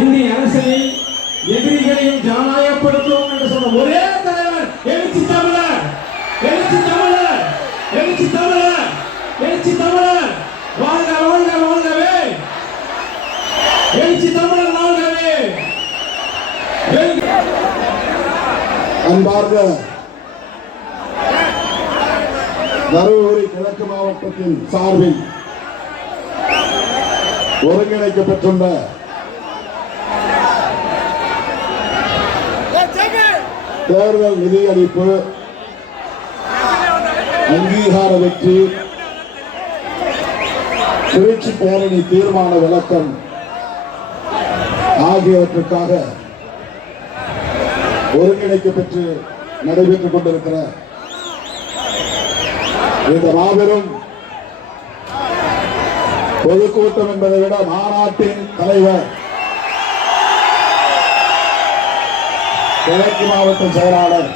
இந்திய அரசியலில் எதிரிகளையும் ஜனநாயகப்படுத்துவோம் என்று சொன்ன ஒரே தலைவர் எழுச்சி தமிழர், எழுச்சி தமிழர், எழுச்சி தமிழர், எழுச்சி தமிழர். வாழ்க வாழ்க வாழ்கவே, எழுச்சி தமிழர் வாழ்கவே. அன்பார்ந்த தருமபுரி கிழக்கு மாவட்டத்தின் சார்பில் ஒருங்கிணைக்கப்பட்டுள்ள தேர்தல் நிதியளிப்பு, அங்கீகார வெற்றி, திருச்சி பேரணி தீர்மான விளக்கம் ஆகியவற்றுக்காக ஒருங்கிணைக்கப்பட்டு நடைபெற்றுக் கொண்டிருக்கிற இந்த மாபெரும் பொதுக்கூட்டம் என்பதை விட மாநாட்டின் தலைவர் கிழக்கு மாவட்ட செயலாளர்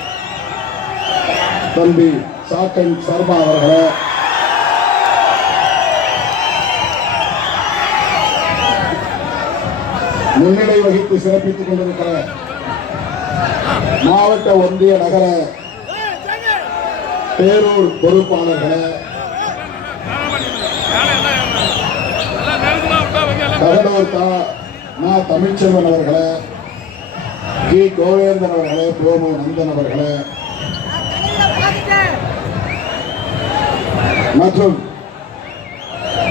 தம்பி சாக்கன் சர்மா அவர்களை, முன்னிலை வகித்து சிறப்பித்துக் கொண்டிருக்கிற மாவட்ட ஒன்றிய நகர பேரூர் பொறுப்பாளர்களை, கடலூர் தமிழ்ச்செல்வன் அவர்களை, கி கோவேந்தன் அவர்களே, போமு நந்தன் அவர்களே மற்றும்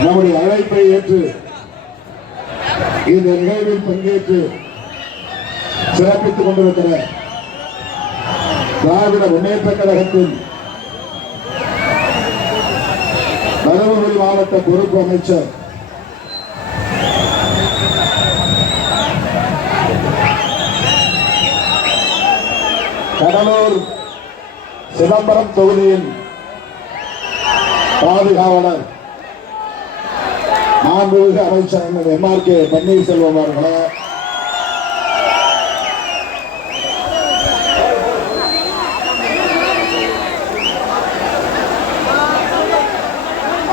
நம்முடைய அழைப்பை ஏற்று இந்த நிகழ்வில் பங்கேற்று சிறப்பித்துக் கொண்டிருக்கிற திராவிட முன்னேற்ற கழகத்தின் தருமபுரி மாவட்ட பொறுப்பு அமைச்சர் கடலூர் சிதம்பரம் தொகுதியின் பாதுகாவலர் மாண்புமிகு அமைச்சர் MRK பன்னீர்செல்வம் அவர்களே,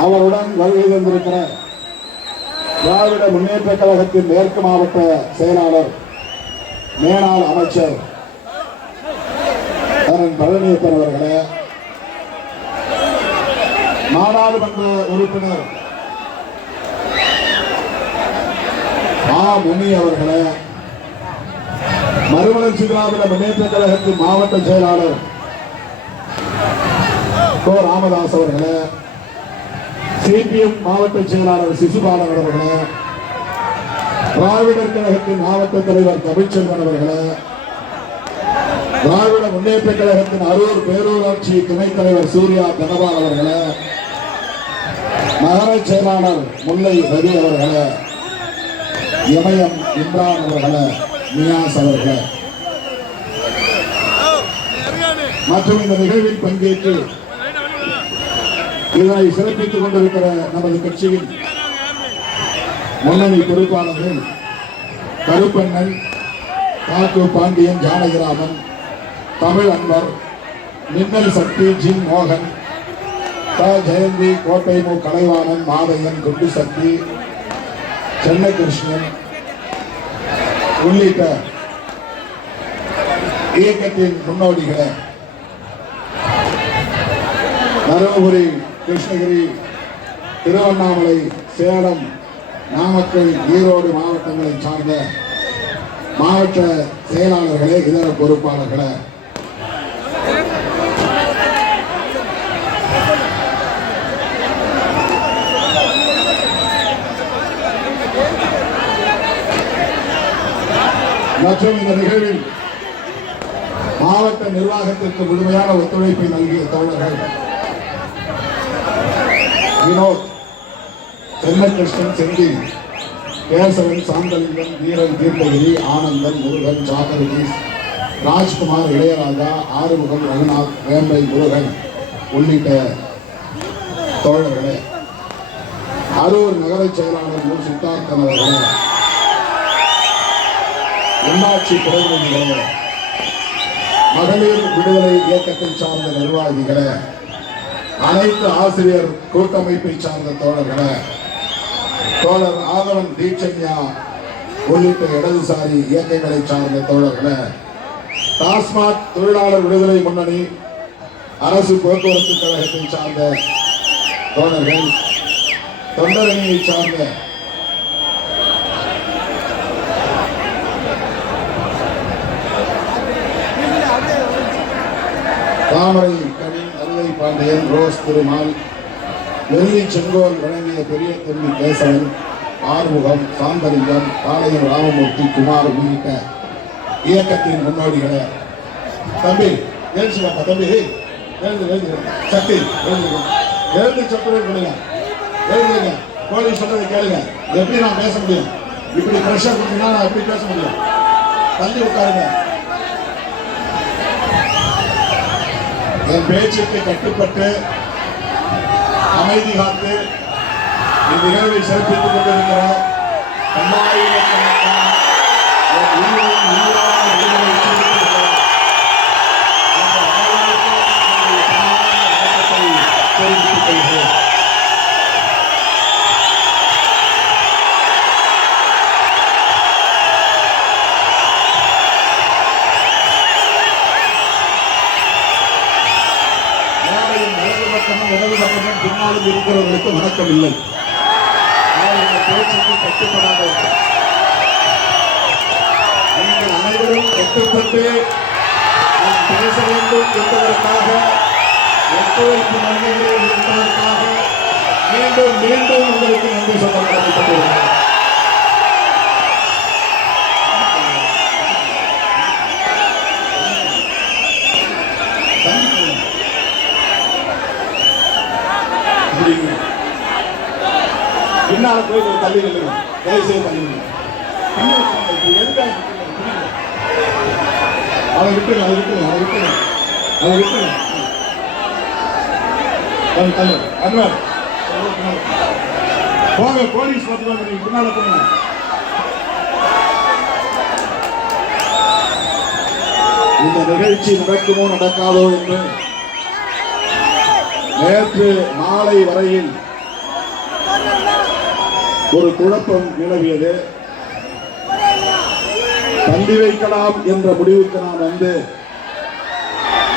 அவருடன் வருகை தந்திருக்கிற திராவிட முன்னேற்ற கழகத்தின் மேற்கு மாவட்ட செயலாளர் மேனாள் அமைச்சர் பழனியப்பன் அவர்களே, நாடாளுமன்ற உறுப்பினர் முனி அவர்களே, மறுமலர்ச்சி திராவிட முன்னேற்ற கழகத்தின் மாவட்ட செயலாளர் கோ ராமதாஸ் அவர்களே, CPM மாவட்ட செயலாளர் சிசுபாலன் அவர்களே, திராவிடர் கழகத்தின் மாவட்ட தலைவர் தமிழ்ச்செல்வன் அவர்களே, திராவிட முன்னேற்ற கழகத்தின் அரூர் பேரூராட்சி துணைத் தலைவர் சூர்யா தனபால் அவர்களே, நகர செயலாளர் முல்லை ரவி அவர்களே, இமயம் இம்ரான் அவர்களே, நியாஸ் அவர்களே மற்றும் இந்த நிகழ்வில் பங்கேற்று இதனை சிறப்பித்துக் கொண்டிருக்கிற நமது கட்சியின் முன்னணி பொறுப்பாளர்கள் கருப்பண்ணன், காக்கு பாண்டியன், ஜானகிராமன், தமிழ் அன்பர், மின்னல் சக்தி, ஜின் மோகன், ஜெயந்தி, கோட்டை மு கலைவாணன், மாதையன், குண்டு சக்தி, சென்னை கிருஷ்ணன் உள்ளிட்ட இயக்கத்தின் முன்னோடிகளை தருமபுரி, கிருஷ்ணகிரி, திருவண்ணாமலை, சேலம், நாமக்கல், ஈரோடு மாவட்டங்களை சார்ந்த மாவட்ட செயலாளர்களே, இதர பொறுப்பாளர்களே, மற்றும் இந்த நிகழ்வில் மாவட்ட நிர்வாகத்திற்கு முழுமையான ஒத்துழைப்பை நல்கிய தோழர்கள் வினோத், தென்னகிருஷ்ணன், செந்தில், கேசவன், சாந்தலிங்கம், வீரன், தீர்த்தகிரி, ஆனந்தன், முருகன், ஜாகரிகேஷ், ராஜ்குமார், இளையராஜா, ஆறுமுகம், ரகுநாத், வேம்பை, முருகன் உள்ளிட்ட தோழர்களே, அரூர் நகர செயலாளர் மு. சித்தார்த்தன் அவர்களே, உள்ளாட்சி பிரதிநிதிகளே, மகளிர் விடுதலை இயக்கத்தை சார்ந்த நிர்வாகிகளே, அனைத்து ஆசிரியர் கூட்டமைப்பை சார்ந்த தோழர்களே, தோழர் ஆதவன் தீட்சண்யா உள்ளிட்ட இடதுசாரி இயக்கங்களை சார்ந்த தோழர்களே, டாஸ்மாக் தொழிலாளர் விடுதலை முன்னணி, அரசு போக்குவரத்து கழகத்தை சார்ந்த தோழர்கள், தொண்டரணியை சார்ந்த தாமரை கனி, அருளை பாண்டியன், ரோஸ் திருமால், வெள்ளி செங்கோல் வழங்கிய பெரிய தம்பி கேசவன், ஆறுமுகம், சாந்தலிங்கம், பாளையம் ராமமூர்த்தி, குமார் உள்ளிட்ட இயக்கத்தின் முன்னோடிகளை, தம்பி எழுச்சுவாப்பா, தம்பி எழுந்து சக்தி எழுந்து சத்துரை கொடுங்க, எழுதுங்க, போலீஸ் சொல்றதை கேளுங்க. எப்படி நான் பேச முடியும்? இப்படி பிரஷர் கொடுத்தீங்கன்னா நான் எப்படி பேச முடியும்? தள்ளி உட்காருங்க. என் பேச்சுக்கு கட்டுப்பட்டு அமைதி காத்து இந்நிகழ்வை சிறப்பித்துக் கொண்டிருக்கிற பல்லாயிரக்கணக்கான தெரிவித்துக் கொள்கிறேன். இடது பக்கமும் பின்னாலும் இருக்கிறவர்களுக்கு வணக்கம் இல்லை. பேச்சுக்கு கட்டுப்படாத நீங்கள் அனைவரும் கட்டுப்பட்டு பேச வேண்டும் என்பதற்காக, ஒத்துழைப்பு நன்மைகளை இருப்பதற்காக மீண்டும் மீண்டும் உங்களுக்கு நன்றி சொல்ல கடமைப்பட்டுள்ளேன். பின்னால போய் ஒரு தள்ளி நில்லுங்க, தயவுசெய்து தள்ளி நில்லுங்க. அதை விட்டுருங்க, அதை விட்டுருங்க, அதை விட்டுருங்க, அதை விட்டுருங்க. அன்வர் போங்க, போலீஸ் பார்த்துக்கோங்க, நீங்க பின்னால போங்க. இந்த நிகழ்ச்சி நடக்குமோ நடக்காதோ என்று நேற்று மாலை வரையில் ஒரு குழப்பம் நிலவியது. தள்ளி வைக்கலாம் என்ற முடிவுக்கு நான் வந்து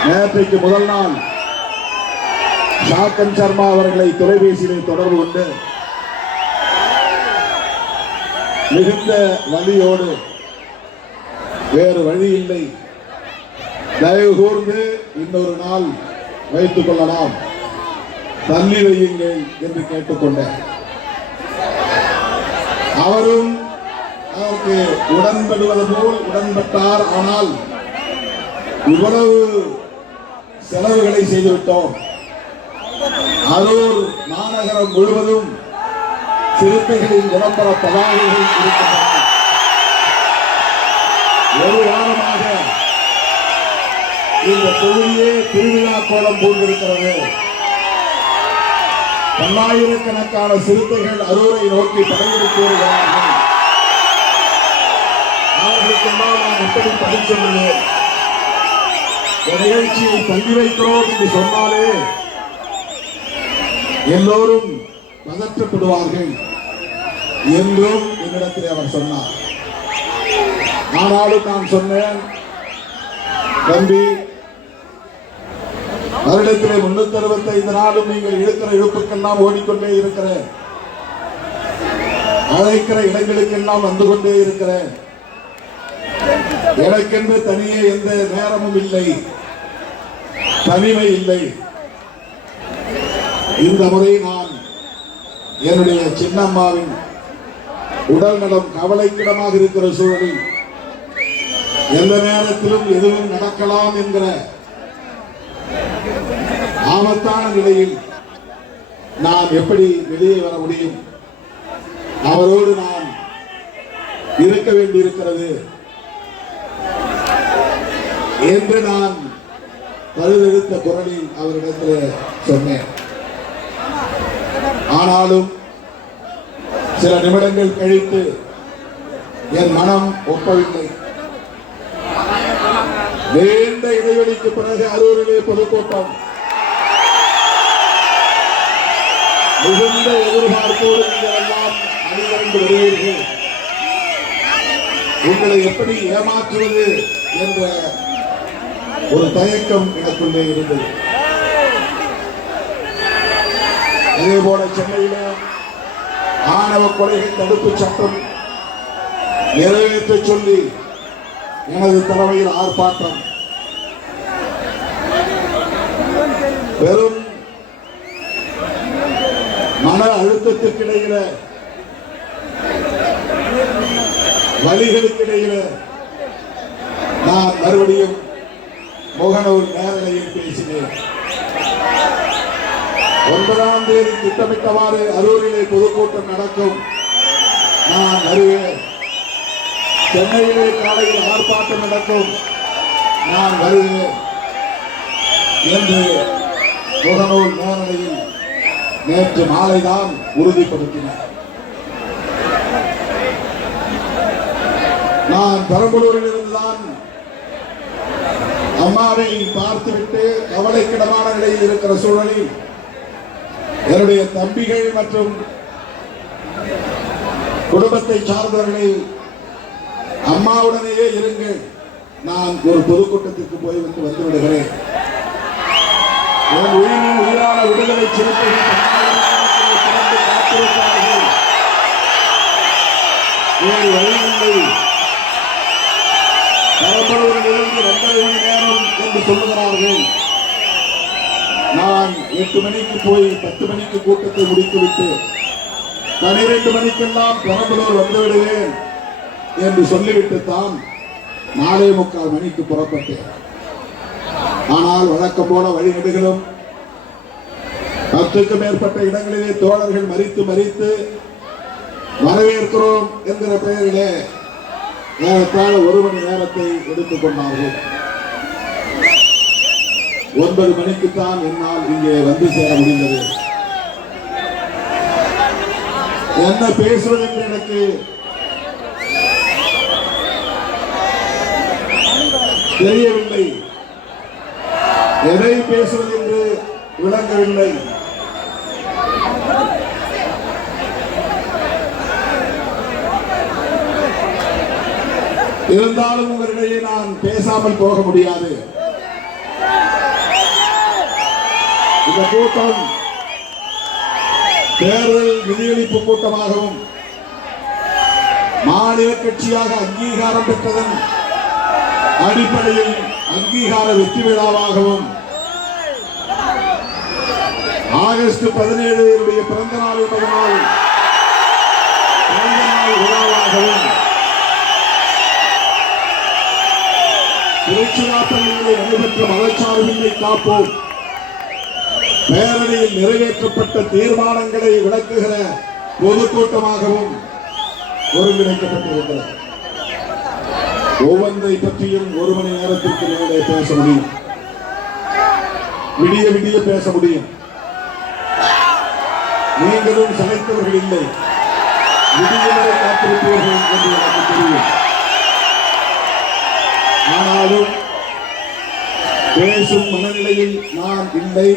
நேற்றைக்கு முதல் நாள் ஷாக்கன் சர்மா அவர்களை தொலைபேசியிலே தொடர்பு கொண்டு மிகுந்த வலியோடு, வேறு வழி இல்லை, தயவு கூர்ந்து இன்னொரு நாள் வைத்துக் கொள்ளலாம், தள்ளி வையுங்கள் என்று கேட்டுக்கொண்டேன். அவரும் அதற்கு உடன்படுவது போல் உடன்பட்டார். ஆனால் இவ்வளவு செலவுகளை செய்துவிட்டோம். அரூர் மாநகரம் முழுவதும் சிறுத்தைகளின் விளம்பர பதாகைகள் இருக்கின்றன. ஒரு வாரமாக இந்த தொகுதியே திருவிழா கோலம் பூண்டிருக்கிறது. பல்லாயிரக்கணக்கான சிறுத்தைகள் அரூரை நோக்கி படையெடுத்து வருகிறார்கள். அவர்களுக்கெல்லாம் நான் எப்படி பதில் சொல்லுவேன்? நிகழ்ச்சியை தள்ளி வைக்கிறோம் என்று சொன்னாலே எல்லோரும் பதற்றப்படுவார்கள் என்றும் என்னிடத்தில் அவர் சொன்னார். ஆனாலும் நான் சொன்னேன், தம்பி, வருடத்திலே 365 நாளும் நீங்கள் இழுக்கிற இழுப்புக்கெல்லாம் ஓடிக்கொண்டே இருக்கிறேன், அழைக்கிற இடங்களுக்கெல்லாம் வந்து கொண்டே இருக்கிறேன். எனக்கென்று தனியே எந்த நேரமும் இல்லை, தனிமை இல்லை. இந்த முறை நான் என்னுடைய சின்னம்மாவின் உடல் நலம் கவலைக்கிடமாக இருக்கிற சூழலில் எந்த நேரத்திலும் எதுவும் நடக்கலாம் என்கிற ஆபத்தான நிலையில் நான் எப்படி வெளியே வர முடியும்? அவரோடு நான் இருக்க வேண்டியிருக்கிறது. என்று நான் பழுதெடுத்த குரலில் அவரிடத்தில் சொன்னேன். ஆனாலும் சில நிமிடங்கள் கழித்து என் மனம் ஒப்பவில்லை. நீண்ட இடைவெளிக்கு பிறகு அரூரிலே பொதுக்கூட்டம். மிகுந்த எதிர்பார்ப்போடு நீங்கள் எல்லாம் அணிவகுத்து வருவீர்கள். உங்களை எப்படி ஏமாற்றுவது என்ற ஒரு தயக்கம் எனக்குள்ளே இருந்தது. அதே போல சென்னையில ஆணவ கொலைகள் தடுப்பு சட்டம் நிறைவேற்ற சொல்லி எனது தலைமையில் ஆர்ப்பாட்டம். பெரும் மன அழுத்தத்திற்கிடையில, வழிகளுக்கிடையில நான் மறுபடியும் முகநூல் நேரலையில் பேசினேன். 9ஆம் தேதி திட்டமிட்டவாறு அரூரிலே பொதுக்கூட்டம் நடக்கும், நான் வருவேன். சென்னையிலே காலையில் ஆர்ப்பாட்டம் நடக்கும், நான் வருவேன் என்று முகநூல் நேரலையில் நேற்று மாலைதான் உறுதிப்படுத்தினார். நான் பெரம்பலூரில் இருந்துதான் அம்மாவை பார்த்துவிட்டு கவலைக்கிடமான நிலையில் இருக்கிற சூழலில் என்னுடைய தம்பிகள் மற்றும் குடும்பத்தை சார்ந்தவர்களை அம்மாவுடனேயே இருங்கள், நான் ஒரு பொதுக்கூட்டத்திற்கு போய் வந்து விடுகிறேன். என் உயிரின் உயிரான விடுதலை சிறுத்தைகள் காத்திருக்கிறார்கள். வேறு வழியில்லை, பெரம்பலூரிலிருந்து 2.5 மணி நேரம் என்று சொல்லுகிறார்கள். நான் 8 மணிக்கு போய் 10 மணிக்கு கூட்டத்தை முடித்துவிட்டு 12 மணிக்கெல்லாம் பெரம்பலூர் வந்துவிடுவேன் என்று சொல்லிவிட்டு தான் 4:45 மணிக்கு புறப்பட்டேன். ஆனால் வழக்கம் போல வழிநெடுகளும் 10க்கும் மேற்பட்ட இடங்களிலே தோழர்கள் மறித்து வரவேற்கிறோம் என்கிற பெயரிலே ஏறத்தாழ 1 மணி நேரத்தை எடுத்துக் கொண்டார்கள். 9 மணிக்குத்தான் என்னால் இங்கே வந்து சேர முடிந்தது. என்ன பேசுவது என்று எனக்கு தெரியவில்லை, எதை பேசுவது என்று விளங்கவில்லை. இருந்தாலும் உங்களிடையே நான் பேசாமல் போக முடியாது. இந்த கூட்டம் தேர்தல் நிதியளிப்பு கூட்டமாகவும் மாநில கட்சியாக அங்கீகாரம் பெற்றதன் அடிப்படையில் அங்கீகார வெற்றி விழாவாகவும் ஆகஸ்ட் 17 பிறந்த நாள் என்பதனால் பிறந்த நாள் விழாவாகவும் திருச்சிராப்பள்ளியிலே நடைபெற்ற மதச்சார்பின்மை காப்போம் பேரணியில் நிறைவேற்றப்பட்ட தீர்மானங்களை விளக்குகிற பொதுக்கூட்டமாகவும் ஒருங்கிணைக்கப்பட்டிருக்கிறது. ஒவ்வொன்றை பற்றியும் 1 மணி நேரத்திற்கு மேலே பேச முடியும், விடிய விடிய பேச முடியும். நீங்களும் சளைத்தவர்கள் இல்லை, விடிய வரை காத்திருப்பீர்கள் என்று எனக்கு தெரியும். ஆனாலும் பேசும் மனநிலையில் நான் இல்லை.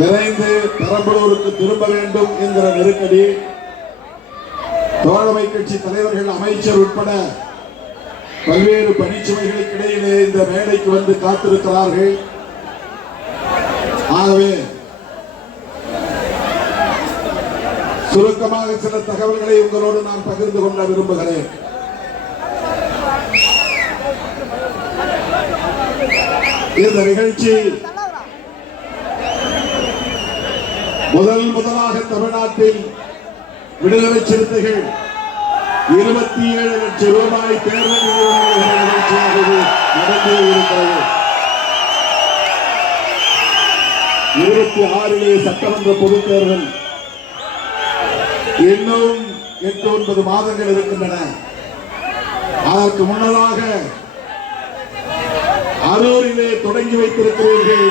விரைந்து பெரம்பலூருக்கு திரும்ப வேண்டும் என்கிற நெருக்கடி தோழமை கட்சி தலைவர்கள், அமைச்சர் உட்பட பல்வேறு பணிச்சுமைகளுக்கு இடையிலே இந்த மேடைக்கு வந்து காத்திருக்கிறார்கள். ஆகவே சுருக்கமாக சில தகவல்களை உங்களோடு நான் பகிர்ந்து கொள்ள விரும்புகிறேன். இந்த நிகழ்ச்சி முதலாக தமிழ்நாட்டில் விடுதலை சிறுத்தைகள் 27 லட்சம் ரூபாய் தேர்தல் நிகழ்ச்சியாகவே நடந்தே இருக்கிறது. 26 சட்டமன்ற பொதுத் தேர்தல் இன்னும் 8-9 மாதங்கள் இருக்கின்றன. அதற்கு முன்னதாக தொடங்கி வைத்திருக்கிறீர்கள்.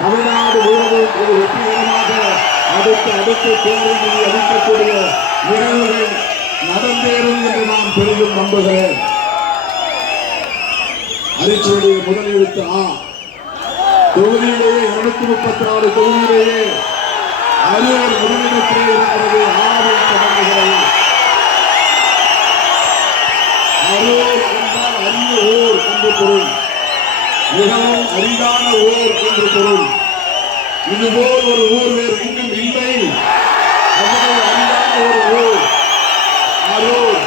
தமிழ்நாடு முழுவதும் ஒரு வெற்றிகரமாக அடுத்த தேர்தலில் அளிக்கக்கூடிய நிகழ்வுகள் நடந்தேறும் என்று நான் பெரிதும் நம்புகிறேன். அரிச்சுவடைய முதல் எழுத்து ஆ. தொகுதியிலேயே 234 தொகுதியிலேயே அரியர் முதலிடத்திலே இருக்கிறது. ஆவில் தொடங்குகிறது. அரூர் என்றால் அரிய ஊர் என்று பொருள். மிகவும் அரிதான ஊர் என்று பொருள். இதுபோல் ஒரு ஊர் வேறு எங்கும் இல்லை. அவ்வளவு அரிதான ஒரு ஊர் அரூர்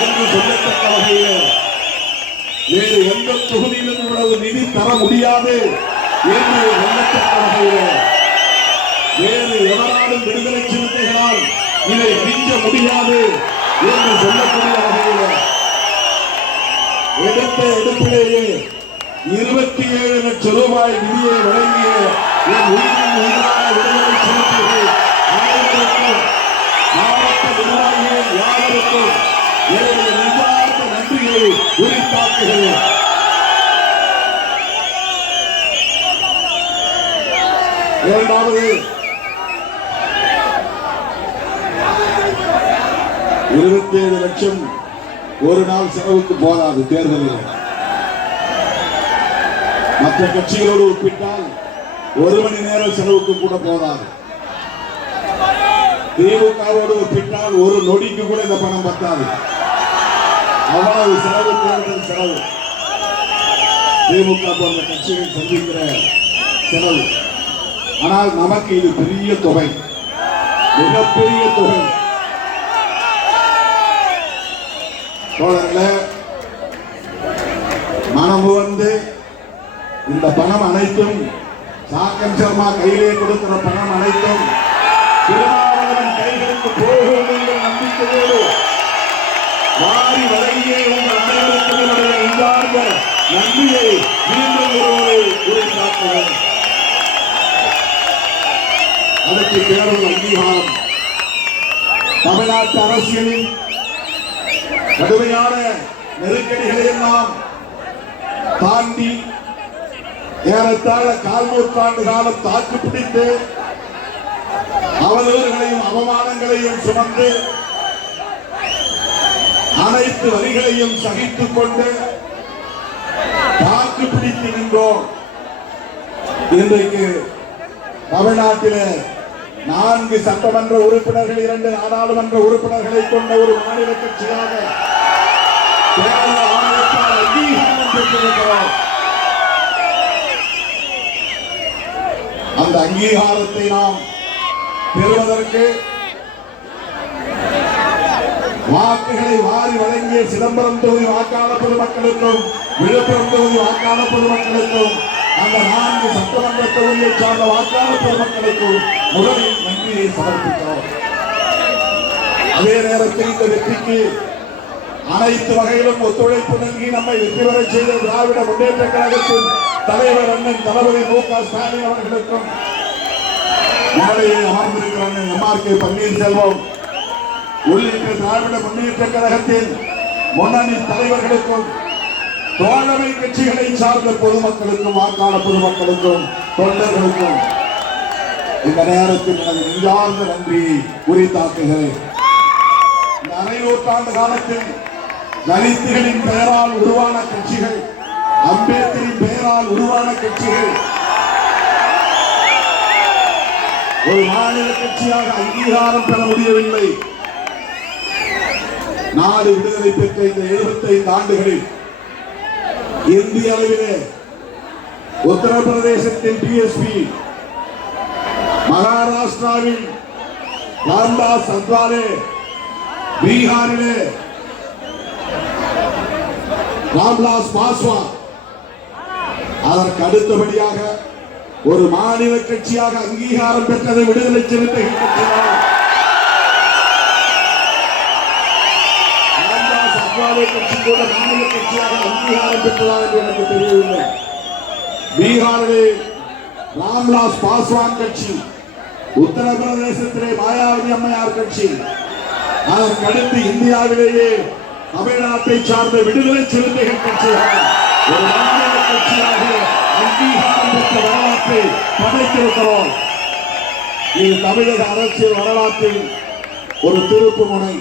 என்று சொல்லத்தக்க வகையில் வேறு எந்த தொகுதியிலும் இவ்வளவு நிதி தர முடியாது என்று சொல்லத்தக்க வகையில் வேறு எவராலும் விடுதலை சிறுத்தைகளால் இதை மிஞ்ச முடியாது என்று சொல்லக்கூடிய வகையில் எடுத்த எடுப்பிலேயே 27 லட்சம் ரூபாய் நிதியை வழங்கிய என் உயிரின் உயிரான விடுதலை சிறுத்தைகள் அனைவருக்கும் மாவட்ட நிர்வாகிகள் யாவருக்கும் என்னுடைய நெஞ்சார்ந்த நன்றியை உரித்தாக்குகிறேன். இரண்டாவது, 27 லட்சம் ஒரு நாள் செலவுக்கு போதாது. தேர்தலில் மற்ற கட்சிகளோடு ஒப்பிட்டால் 1 மணி நேர செலவுக்கு கூட போதாது. திமுகவோடு ஒப்பிட்டால் ஒரு நொடிக்கு கூட இந்த பணம் பத்தாது. அவ்வளவு செலவு, தேர்தல் செலவு. திமுக போன்ற கட்சிகள் சந்திக்கிற செலவு. ஆனால் நமக்கு இது பெரிய தொகை, மிகப்பெரிய தொகை. தோழர்களே, மனம் வந்து இந்த பணம் அனைத்தும் சாக்கன் சர்மா கையிலே கொடுக்கிற பணம் அனைத்தும் திருமாவளவன் கைகளுக்கு போகும் என்ற நம்பிக்கையோடு வாரி வழங்கிய உங்கள் அனைவருக்கும் என்னுடைய நெஞ்சார்ந்த நன்றியை மீண்டும் ஒருவரை உரைத்தாக்குகிறேன். அதற்கு பேரும் அங்கீகாரம். தமிழ்நாட்டு அரசியலின் கடுமையான நெருக்கடிகளை எல்லாம் தாண்டி ஏறத்தாழ 1/4 நூற்றாண்டு காலம் தாக்கு பிடித்து அவதூறுகளையும் அவமானங்களையும் சுமந்து அனைத்து வரிகளையும் சகித்துக் கொண்டு தாக்கு பிடித்து நின்றோம். இன்றைக்கு தமிழ்நாட்டிலே 4 சட்டமன்ற உறுப்பினர்கள், 2 நாடாளுமன்ற உறுப்பினர்களை கொண்ட ஒரு மாநில கட்சியாக தேர்தல் ஆணையத்தால் அங்கீகாரம் பெற்றிருக்கிறோம். அந்த அங்கீகாரத்தை நாம் பெறுவதற்கு வாக்குகளை வாரி வழங்கிய சிதம்பரம் தொகுதி வாக்காளர் பொதுமக்களுக்கும், விழுப்புரம் தொகுதி வாக்காளர் பொதுமக்களுக்கும், அந்த 4 சட்டமன்ற தொகுதியை சார்ந்த வாக்காளர் பொதுமக்களுக்கும் முதலில் நன்றியை சமர்ப்பிக்கிறோம். அதே நேரத்தில் இந்த வெற்றிக்கு அனைத்து வகையிலும் ஒத்துழைப்பு நல்கி நம்மை வெற்றி பெற செய்த திராவிட முன்னேற்ற கழகத்தின் தலைவர் அண்ணன் தளபதி மு.க. ஸ்டாலின் அவர்களுக்கும், மேடையில் அமர்ந்திருக்கிற அண்ணன் எம்.ஆர்.கே. பன்னீர்செல்வம் உள்ளிட்ட திராவிட முன்னேற்ற கழகத்தின் முன்னணி தலைவர்களுக்கும், தோழமை கட்சிகளை சார்ந்த பொதுமக்களுக்கும், வாக்காளர் பொதுமக்களுக்கும், தொண்டர்களுக்கும் இந்த நேரத்தில் எனது நெஞ்சார்ந்த நன்றியை உரித்தாக்குகிறேன். இந்த அரை நூற்றாண்டு காலத்தில் தலித்துகளின் பெயரால் உருவான கட்சிகள், அம்பேத்கரின் பெயரால் உருவான கட்சிகள் ஒரு மாநில கட்சியாக அங்கீகாரம் பெற முடியவில்லை. நாடு விடுதலை பெற்ற இந்த 75 ஆண்டுகளில் இந்திய அளவிலே உத்தரப்பிரதேசத்தின் பிஎஸ்பி, மகாராஷ்டிராவில் ராம்தாஸ் அத்வாலே, பீகாரிலே ராம்விலாஸ் பாஸ்வான், அதற்கு அடுத்தபடியாக ஒரு மாநில கட்சியாக அங்கீகாரம் பெற்றது விடுதலை சிறுத்தைகள் கட்சிதான். ராம்தாஸ் அத்வாலே கட்சி கூட மாநில கட்சியாக அங்கீகாரம் பெற்றதா என்று எனக்கு தெரியவில்லை. பீகாரிலே ராம்விலாஸ் பாஸ்வான் கட்சி, உத்தரப்பிரதேசத்திலே மாயாவதி அம்மையார் கட்சி, அதற்கு அடுத்து இந்தியாவிலேயே தமிழ்நாட்டை சார்ந்த விடுதலை சிறுத்தைகள் கட்சியாக ஒரு மாநில கட்சியாக அங்கீகாரம் சாதனைகளை படைத்திருக்கிறோம். இது தமிழக அரசியல் வரலாற்றில் ஒரு திருப்பு முனை.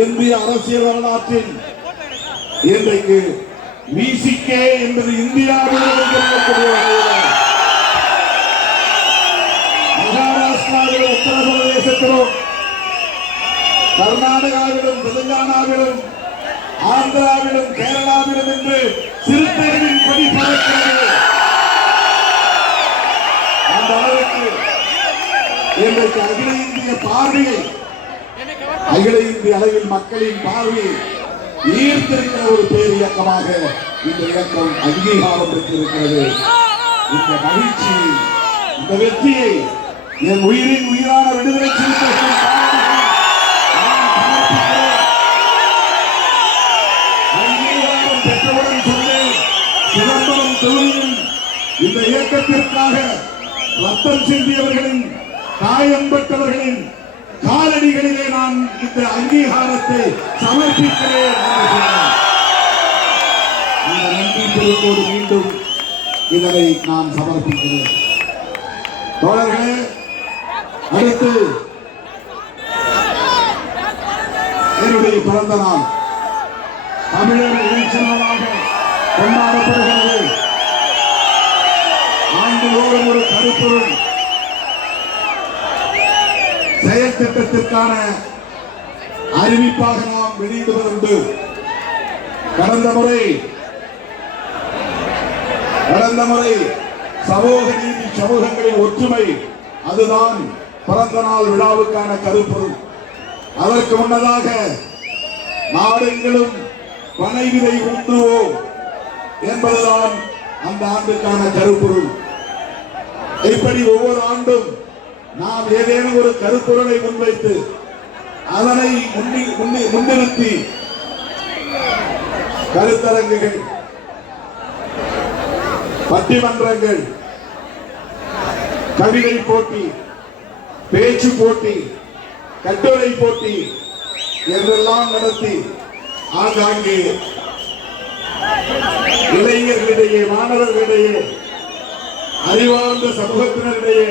இந்திய அரசியல் வரலாற்றில் இன்றைக்கு விசிகே என்பது இந்தியாவில் இருக்கக்கூடிய மகாராஷ்டிராவிலும் உத்தரப்பிரதேசத்திலும் கர்நாடகாவிலும் தெலுங்கானாவிலும் ஆந்திராவிலும் கேரளாவிலும் என்று சிறுத்தைகளின் கொடி பறக்கிறது. அந்த அளவுக்கு இன்றைக்கு அகில இந்திய பார்வையை, அகில இந்திய அளவில் மக்களின் பார்வையை ஈர்த்திருக்கிற ஒரு பேர் இயக்கமாக இந்த இயக்கம் அங்கீகாரம் பெற்றிருக்கிறது. இந்த மகிழ்ச்சி, இந்த வெற்றியை என் உயிரின் உயிரான விடுதலை சிறுத்தைகள் அங்கீகாரம் பெற்றவுடன் சொன்னேன். சிதம்பரம் தொகுதியில் இந்த இயக்கத்திற்காக ரத்தம் சிந்தியவர்களின், காயம்பட்டவர்களின் காலடிகளிலே நான் இந்த அங்கீகாரத்தை சமர்ப்பிக்கிறேன். இந்த நன்றி பெருக்கோடு மீண்டும் இதனை நான் சமர்ப்பிக்கிறேன். தோழர்களே, அடுத்து என்னுடைய பிறந்த நாள் தமிழர் எழுச்சி நாளாக கொண்டாடப்படுகிறது. ஆண்டுதோறும் ஒரு கருப்பொருள் செயல் திட்டத்திற்கான அறிவிப்பாக நாம் வெளியிடுவதுண்டு. கடந்த முறை சமூக நீதி, சமூகங்களின் ஒற்றுமை, அதுதான் பிறந்த நாள் விழாவுக்கான கருப்பொருள். அதற்கு முன்னதாக நாடெங்கிலும் பனை விதை ஊன்றுவோம் என்பதுதான் அந்த ஆண்டுக்கான கருப்பொருள். இப்படி ஒவ்வொரு ஆண்டும் நாம் ஏதேனும் ஒரு கருப்பொருளை முன்வைத்து அதனை முன்னிறுத்தி கருத்தரங்குகள், பட்டிமன்றங்கள், கவிதை போட்டி, பேச்சு போட்டி, கட்டுரை போட்டி என்றெல்லாம் நடத்தி ஆங்காங்கே இளைஞர்களிடையே, மாணவர்களிடையே, அறிவார்ந்த சமூகத்தினரிடையே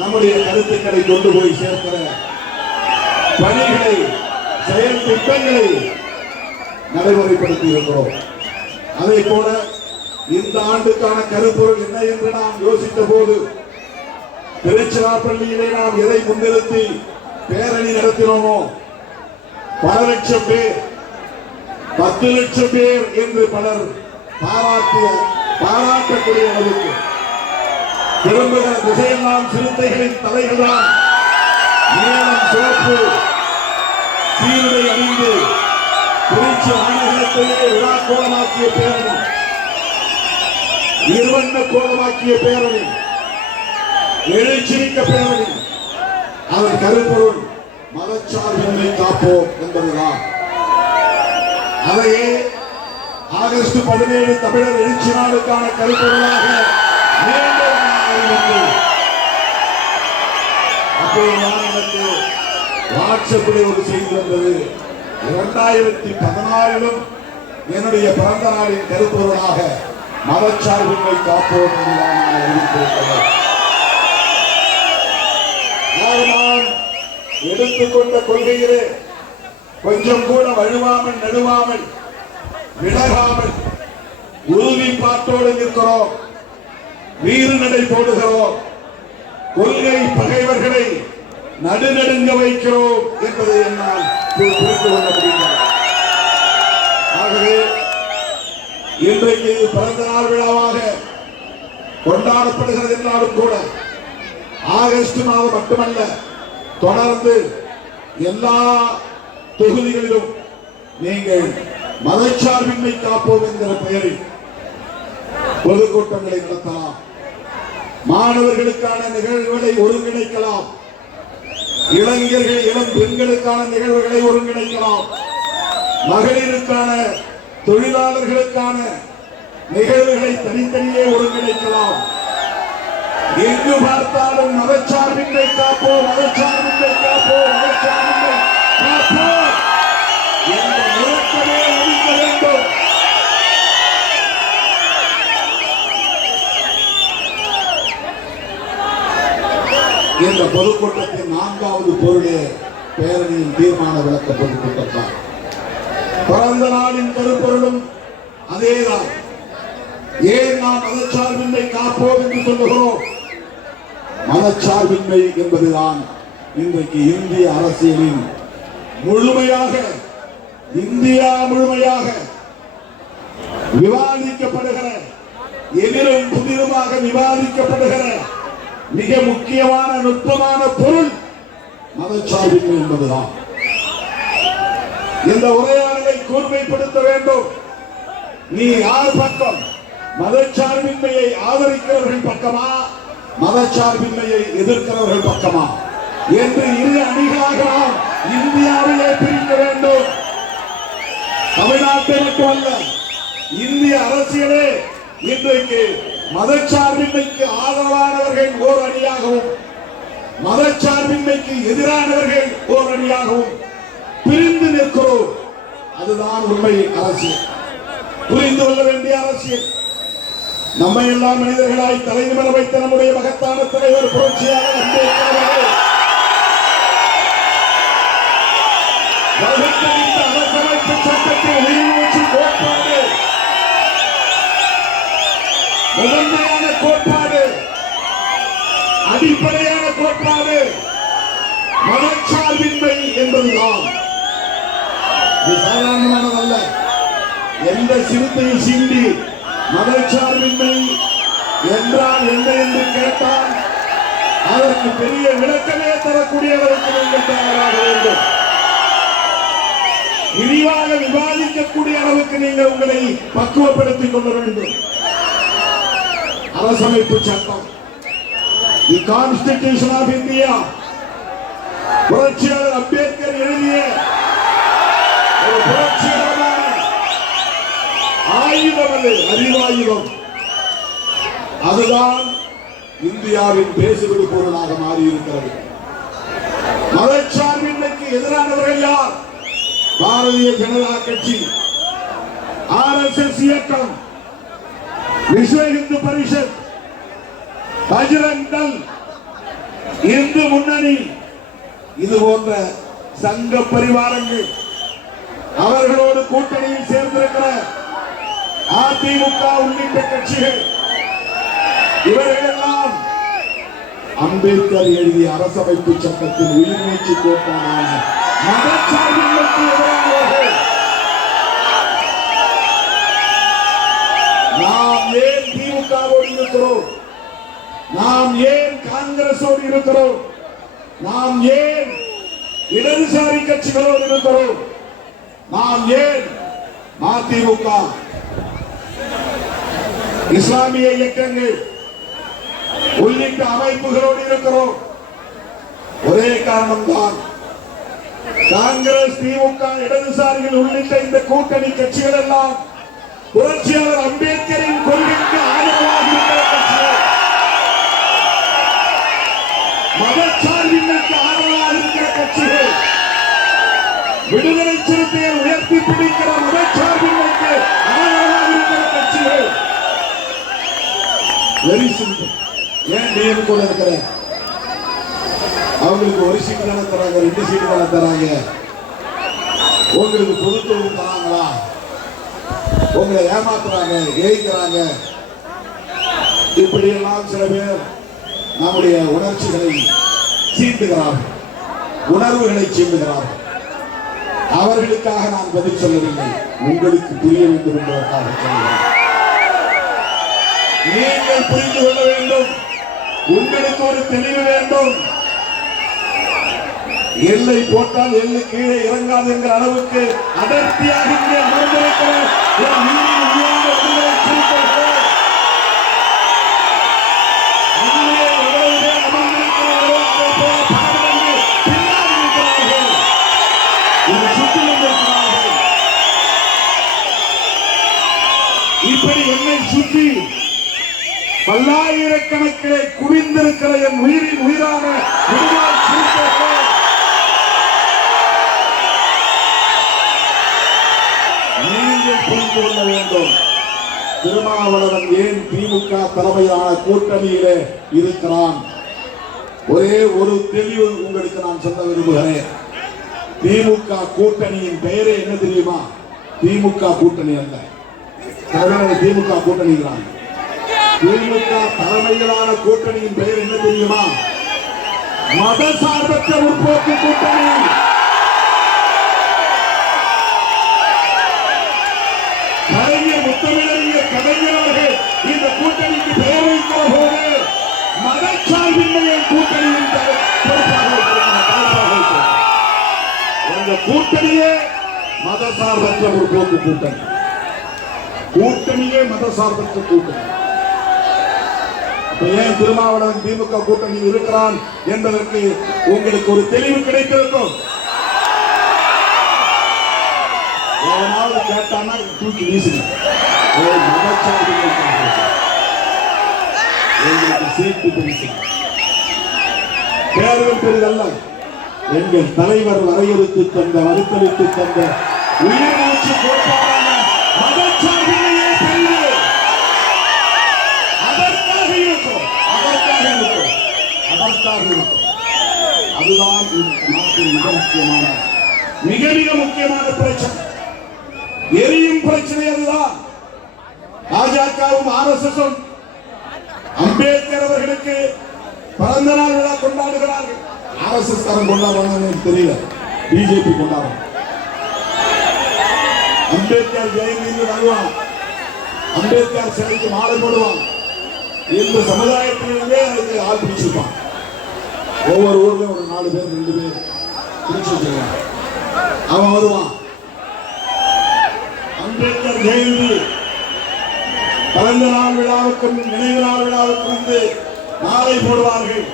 நம்முடைய கருத்துக்களை கொண்டு போய் சேர்க்கிற பணிகளை, செயல் திட்டங்களை நடைமுறைப்படுத்தி இருக்கிறோம். அதே போல இந்த ஆண்டுக்கான கருப்பொருள் என்ன என்று நாம் யோசித்த போது, திருச்சிராப்பள்ளியிலே நாம் எதை முன்னிறுத்தி பேரணி நடத்தினோமோ, பல லட்சம் பேர், 10 லட்சம் பேர் என்று பலர் பாராட்டக்கூடிய அளவுக்கு திரும்புகிற திசையெல்லாம் சிறுத்தைகளின் தலைகள் தான் நீளம் சிவப்பு சீருடை அணிந்து திருச்சி மாநகரத்தையே விழா கோலமாக்கிய பேரணி, இருவண்ண கோலமாக்கிய பேரணி, எழுச்சிமிக்க பேரணி. அதன் கருப்பொருள் மதச்சார்பின்மை காப்போம் என்பதுதான். அதையே ஆகஸ்ட் 17 தமிழர் எழுச்சி நாளுக்கான கருப்பொருளாக வாட்ஸ்அப்பில் ஒரு செய்தி வந்தது. 2016 என்னுடைய பிறந்த நாளின் கருப்பொருளாக மதச்சார்பின்மை காப்போம் என்றுதான் நான் அறிவித்திருக்கிறேன். நான் எடுத்துக்கொண்ட கொள்கையிலே கொஞ்சம் கூட வழுவாமல், நடுவாமல், விலகாமல் உறுதிப்பாட்டோடு நிற்கிறோம், வீறு நடை போடுகிறோம், கொள்கை பகைவர்களை நடுநடுங்க வைக்கிறோம் என்பதை என்னால் புரிந்து கொள்ள முடியும். ஆகவே இன்றைக்கு பிறந்த நாள் விழாவாக கொண்டாடப்படுகிறது என்றாலும் கூட ஆகஸ்ட் மாதம் மட்டுமல்ல, தொடர்ந்து எல்லா தொகுதிகளிலும் நீங்கள் மதச்சார்பின்மை காப்போம் என்கிற பெயரில் பொதுக்கூட்டங்களை நடத்தலாம், மாணவர்களுக்கான நிகழ்வுகளை ஒருங்கிணைக்கலாம், இளைஞர்கள், இளம் பெண்களுக்கான நிகழ்வுகளை ஒருங்கிணைக்கலாம், மகளிருக்கான, தொழிலாளர்களுக்கான நிகழ்வுகளை தனித்தனியே ஒருங்கிணைக்கலாம். எங்கு பார்த்தாலும் மதச்சார்பின்மை காப்போம், மதச்சார்பின்மை காப்போம், மதச்சார்பின்மை காப்போம் என்ற முழக்கமே ஒழிக்க வேண்டும். என்ற பொதுக்கூட்டத்தின் 4வது பொருளே பேரணியின் தீர்மான விளக்க பொதுக்கூட்டம் தான். பிறந்த நாளின் கருப்பொருளும் அதேதான். ஏன் நாம் மதச்சார்பின்மை காப்போம் என்று சொல்லுகிறோம்? மதச்சார்பின்மை என்பதுதான் இன்றைக்கு இந்திய அரசியலின் முழுமையாக, இந்தியா முழுமையாக விவாதிக்கப்படுகிற, எதிரும் புதிருமாக விவாதிக்கப்படுகிற மிக முக்கியமான நுட்பமான பொருள் மதச்சார்பின்மை என்பதுதான். இந்த உரையாடலை கூர்மைப்படுத்த வேண்டும். நீ யார் பக்கம்? மதச்சார்பின்மையை ஆதரிக்கிறவர்கள் பக்கமா, மதச்சார்பின்மையை எதிர்க்கிறவர்கள் பக்கமா என்று இரு அணிகளாக நாம் இந்தியாவிலே பிரிக்க வேண்டும். தமிழ்நாட்டை மட்டுமல்ல, இந்திய அரசியலே இன்றைக்கு மதச்சார்பின்மைக்கு ஆதரவானவர்கள் ஓர் அணியாகவும், மதச்சார்பின்மைக்கு எதிரானவர்கள் ஓர் அணியாகவும் பிரிந்து நிற்கிறோம். அதுதான் உண்மை அரசியல், புரிந்து கொள்ள வேண்டிய அரசியல். நம்மை எல்லாம் மனிதர்களாய் தலைநிமிர வைத்த நம்முடைய மகத்தான தலைவர் புரட்சியாளர் அம்பேத்கர் அவர்கள் வகுத்தளித்த அரசமைப்பு சட்டத்தின் உயிர்மூச்சு கோட்பாடு, முதன்மையான கோட்பாடு, அடிப்படையான கோட்பாடு மதச்சார்பின்மை என்பதுதான். இது சாதாரணமானதல்ல. எந்த சிறுத்தையும் சீண்டி மதச்சார்பின்மை என்றால் என்ன என்று கேட்டால் அதற்கு பெரிய விளக்கமே தரக்கூடியவருக்கு நீங்கள் தயாராக வேண்டும். விரிவாக விவாதிக்கக்கூடிய அளவுக்கு நீங்கள் உங்களை பக்குவப்படுத்திக் கொள்ள வேண்டும். அரசமைப்பு சட்டம், தி கான்ஸ்டிடியூஷன் ஆஃப் இந்தியா, புரட்சியாளர் அம்பேத்கர் எழுதிய ஒரு புரட்சிகரமான ஆயுதம், அது அறிவாயுதம். அதுதான் இந்தியாவின் பேசுவது பொருளாக மாறி இருக்கிறது. மதச்சார்பின்மைக்கு எதிரானவர்கள் யார்? பாரதிய ஜனதா கட்சி, RSS இயக்கம், விஸ்வ இந்து பரிஷத், பஜ்ரங் தள், இந்து முன்னணி, இது போன்ற சங்க பரிவாரங்கள், அவர்களோடு கூட்டணியில் சேர்ந்திருக்கிற அதிமுக உள்ளிட்ட கட்சிகள், இவர்களெல்லாம் அம்பேத்கர் எழுதிய அரசமைப்பு சட்டத்தின் உயிர்மூச்சு கோட்பாடான மதச்சார்பின்மைக்கு எதிரானவர்கள். நாம் ஏன் திமுகவோடு இருக்கிறோம்? நாம் ஏன் காங்கிரஸோடு இருக்கிறோம்? நாம் ஏன் இடதுசாரி கட்சிகளோடு இருக்கிறோம்? நாம் ஏன் மதிமுக, இஸ்லாமிய இயக்கங்கள் உள்ளிட்ட அமைப்புகளோடு இருக்கிறோம்? ஒரே காரணம் தான். காங்கிரஸ், திமுக, இடதுசாரிகள் உள்ளிட்ட இந்த கூட்டணி கட்சிகள் எல்லாம் புரட்சியாளர் அம்பேத்கரின் கொள்கைக்கு ஆதரவாக இருக்கிற கட்சிகள், மதச்சார்பின்மைக்கு ஆதரவாக இருக்கிற கட்சிகள், விடுதலை சிறுத்தையை உயர்த்தி பிடிக்கிற மதச்சார்பின்மைக்கு ஆதரவாக இருக்கிற கட்சிகள். Very simple. ஏன் டிஎம் கூட இருக்கிற அவங்களுக்கு ஒரு சீட்டு தானே தராங்க, 2 சீட்டு தானே தராங்க? உங்களுக்கு பொது தொகுதி தராங்களா? உங்களை ஏமாத்துறாங்க, ஏய்க்கிறாங்க. இப்படி எல்லாம் சில பேர் நம்முடைய உணர்ச்சிகளை சீண்டுகிறார்கள், உணர்வுகளை சீண்டுகிறார்கள். அவர்களுக்காக நான் பதில் சொல்லவில்லை, உங்களுக்கு புரிய வேண்டும் என்பதற்காக சொல்கிறேன். நீங்கள் புரிந்து கொள்ள வேண்டும், உங்களுக்கு ஒரு தெளிவு வேண்டும். எல்லை போட்டால் எல்லை கீழே இறங்காது என்கிற அளவுக்கு அடர்த்தியாக இங்கே அமர்ந்திருக்கிற ஒரு நீரில் உயர்ந்த விடுதலை சிறுத்தைகள், அங்கே எவ்வளவு பேர் அமர்ந்திருக்கிறவர்கள் பாடல்கள் பின்னால் இருக்கிறார்கள், இதை சுற்றி வந்திருக்கிறார்கள். இப்படி என்னை சுற்றி பல்லாயிரக்கணக்கிலே குவிந்திருக்கிற என் உயிரின் உயிரான விடுதலை சிறுத்தைகள், நீங்கள் புரிந்து கொள்ள வேண்டும். திருமாவளவன் ஏன் திமுக தலைமையிலான கூட்டணியிலே இருக்கிறான்? ஒரே ஒரு தெளிவு உங்களுக்கு நான் சொல்ல விரும்புகிறேன். திமுக கூட்டணியின் பெயரே என்ன தெரியுமா? திமுக கூட்டணி அல்ல. திமுக கூட்டணி திமுக தலைமையிலான கூட்டணியின் பெயர் என்ன தெரியுமா? மதசார்பற்ற முற்போக்கு கூட்டணி. கலைஞர் முத்தமிழறிஞர் கலைஞர்கள் இந்த கூட்டணிக்கு பெயர் வைக்கிற போது மதச்சார்பின்மையை கூட்டணியின் இந்த கூட்டணியே மதசார்பற்ற முற்போக்கு கூட்டணி. கூட்டணியே மதசார்பற்ற கூட்டணி. ஏன் திருமாவளவன் திமுக கூட்டணியில் இருக்கிறான் என்பதற்கு உங்களுக்கு ஒரு தெளிவு கிடைத்திருக்கும். எவனாவது கேட்டானா தூக்கி வீசுங்க. சீட்டு பரிசு பேரும் பெரிதல்ல. எங்கள் தலைவர் வரையறுத்து தந்த வகுத்தளித்து தந்த உயிர் மூச்சு கோட்பாடான மதச்சார்பினையே பெரிய அதற்காக இருக்கும். அதுதான் நாட்டின் மிக முக்கியமான பிரச்சனை. எரியும் பிரச்சனை அதுதான். பாஜகவும் RSSம் அம்பேத்கர் அவர்களுக்கு பிறந்த நாள் விழா கொண்டாடுகிறார்கள். RSS காரன் கொண்டாடுவாங்க தெரியல, பிஜேபி கொண்டாடுவாங்க. அம்பேத்கர் ஜெயந்தி வருவான், அம்பேத்கர் சிலைக்கு மாலை போடுவான். இந்த சமுதாயத்திலிருந்தே அதுக்கு ஆள் பிடிச்சிருப்பான். ஒவ்வொரு ஊர்லயும் ஒரு 4 பேர் 2 பேர் பிடிச்சு வச்சிருக்கான். அவன் வருவான். அம்பேத்கர் ஜெயந்தி பிறந்த நாள் விழாவுக்கும் நினைவு நாள் விழாவுக்கும் வந்து மாலை போடுவார்கள்.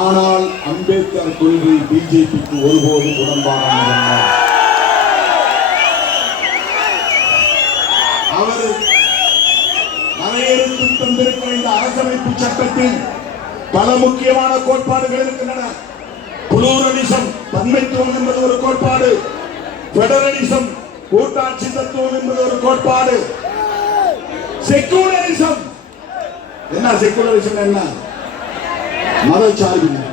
ஆனால் அம்பேத்கர் கொள்கை பிஜேபிக்கு ஒருபோதும் உடன்பாடான அவர் வரையறுத்து தந்திருக்கிற இந்த அரசமைப்பு சட்டத்தில் பல முக்கியமான கோட்பாடுகள் இருக்கின்றன. புளூரலிசம், தன்மைத்துவம் என்பது ஒரு கோட்பாடு. பெடரலிசம், கூட்டாட்சி தத்துவம் என்பது ஒரு கோட்பாடு. செக்குலரிசம் என்ன? செக்குலரிசம் என்ன? மதச்சார்பின்மை.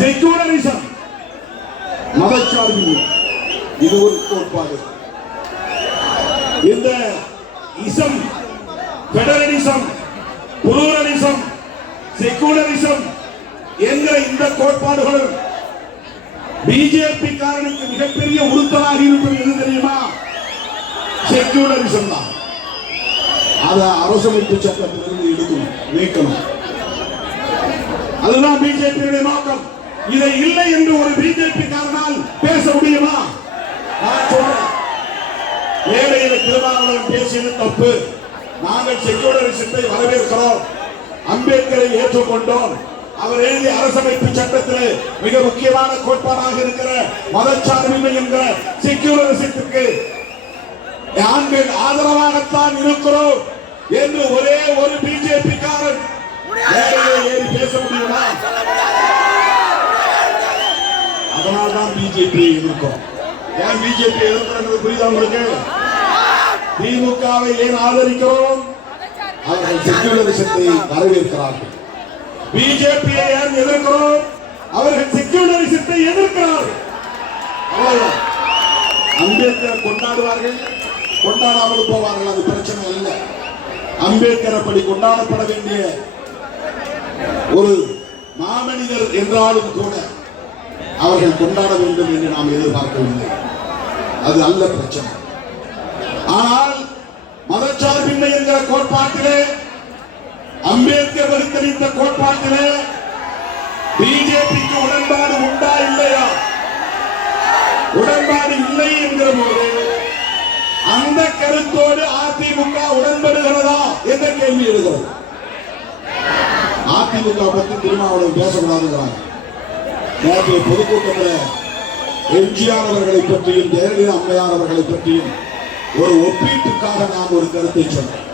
செக்குலரிசம் மதச்சார்பின்மை, இது ஒரு கோட்பாடு. இந்த இசம், பெடரலிசம், புளூரலிசம், செக்குலரிசம் என்ற இந்த கோட்பாடுகளும் பிஜேபி காரனுக்கு மிகப்பெரிய உறுத்தலாக இருப்பது எது தெரியுமா? செக்குலரிசம் தான். அதை அரசமைப்பு சட்டத்திலிருந்து எடுக்கணும், நீக்கணும். அதுதான் பிஜேபியுடைய நோக்கம். இதை இல்லை என்று ஒரு பிஜேபி காரனால் பேச முடியுமா? நான் சொல்றேன், வேலையில திருமாவளவன் பேசியது தப்பு. நாங்கள் செக்குலரிசத்தை வரவேற்கிறோம், அம்பேத்கரை ஏற்றுக்கொண்டோம். அவர் எழுதிய அரசமைப்பு சட்டத்தில் மிக முக்கியமான கோட்பாடாக இருக்கிற மதச்சார்பின்மை என்ற செக்குலரிசத்துக்கு நாங்கள் ஆதரவாகத்தான் இருக்கிறோம் என்று ஒரே ஒரு பிஜேபி காரன் ஏறி பேச முடியுமா? அதனால்தான் பிஜேபி எதிர்க்கும். ஏன் பிஜேபி எதிர்க்கிறது புரியுதா உங்களுக்கு? திமுகவை ஏன் ஆதரிக்கிறோம்? அவர்கள் செக்குலரிசத்தை வரவேற்கிறார்கள். பிஜேபியை ஏன் எதிர்க்கிறோம்? அவர்கள் செக்குலரிசத்தை எதிர்க்கிறார்கள். அம்பேத்கர் கொண்டாடுவார்கள், கொண்டாடாமல் போவார்கள், அது பிரச்சனை இல்லை. அம்பேத்கர் அப்படி கொண்டாடப்பட வேண்டிய ஒரு மாமனிதர் என்றாலும் கூட அவர்கள் கொண்டாட வேண்டும் என்று நாம் எதிர்பார்க்கவில்லை. அது அல்ல பிரச்சனை. ஆனால் மதச்சார்பின்மை என்கிற கோட்பாட்டிலே, அம்பேத்கர் வகுத்தளித்த கோட்பாட்டிலே பிஜேபிக்கு உடன்பாடு உண்டா இல்லையா? உடன்பாடு இல்லை என்கிற போது அந்த கருத்தோடு அதிமுக உடன்படுகிறதா என்ற கேள்வி எழுகிறது. அதிமுக பற்றி திருமாவளவன் பேசக்கூடாதுங்கிறாங்க. நேற்றைய பொதுக்கூட்டத்தில் எம்ஜிஆர் அவர்களை பற்றியும் ஜெயலலிதா அம்மையார் அவர்களை பற்றியும் ஒரு ஒப்பீட்டுக்காக நான் ஒரு கருத்தை சொன்னேன்.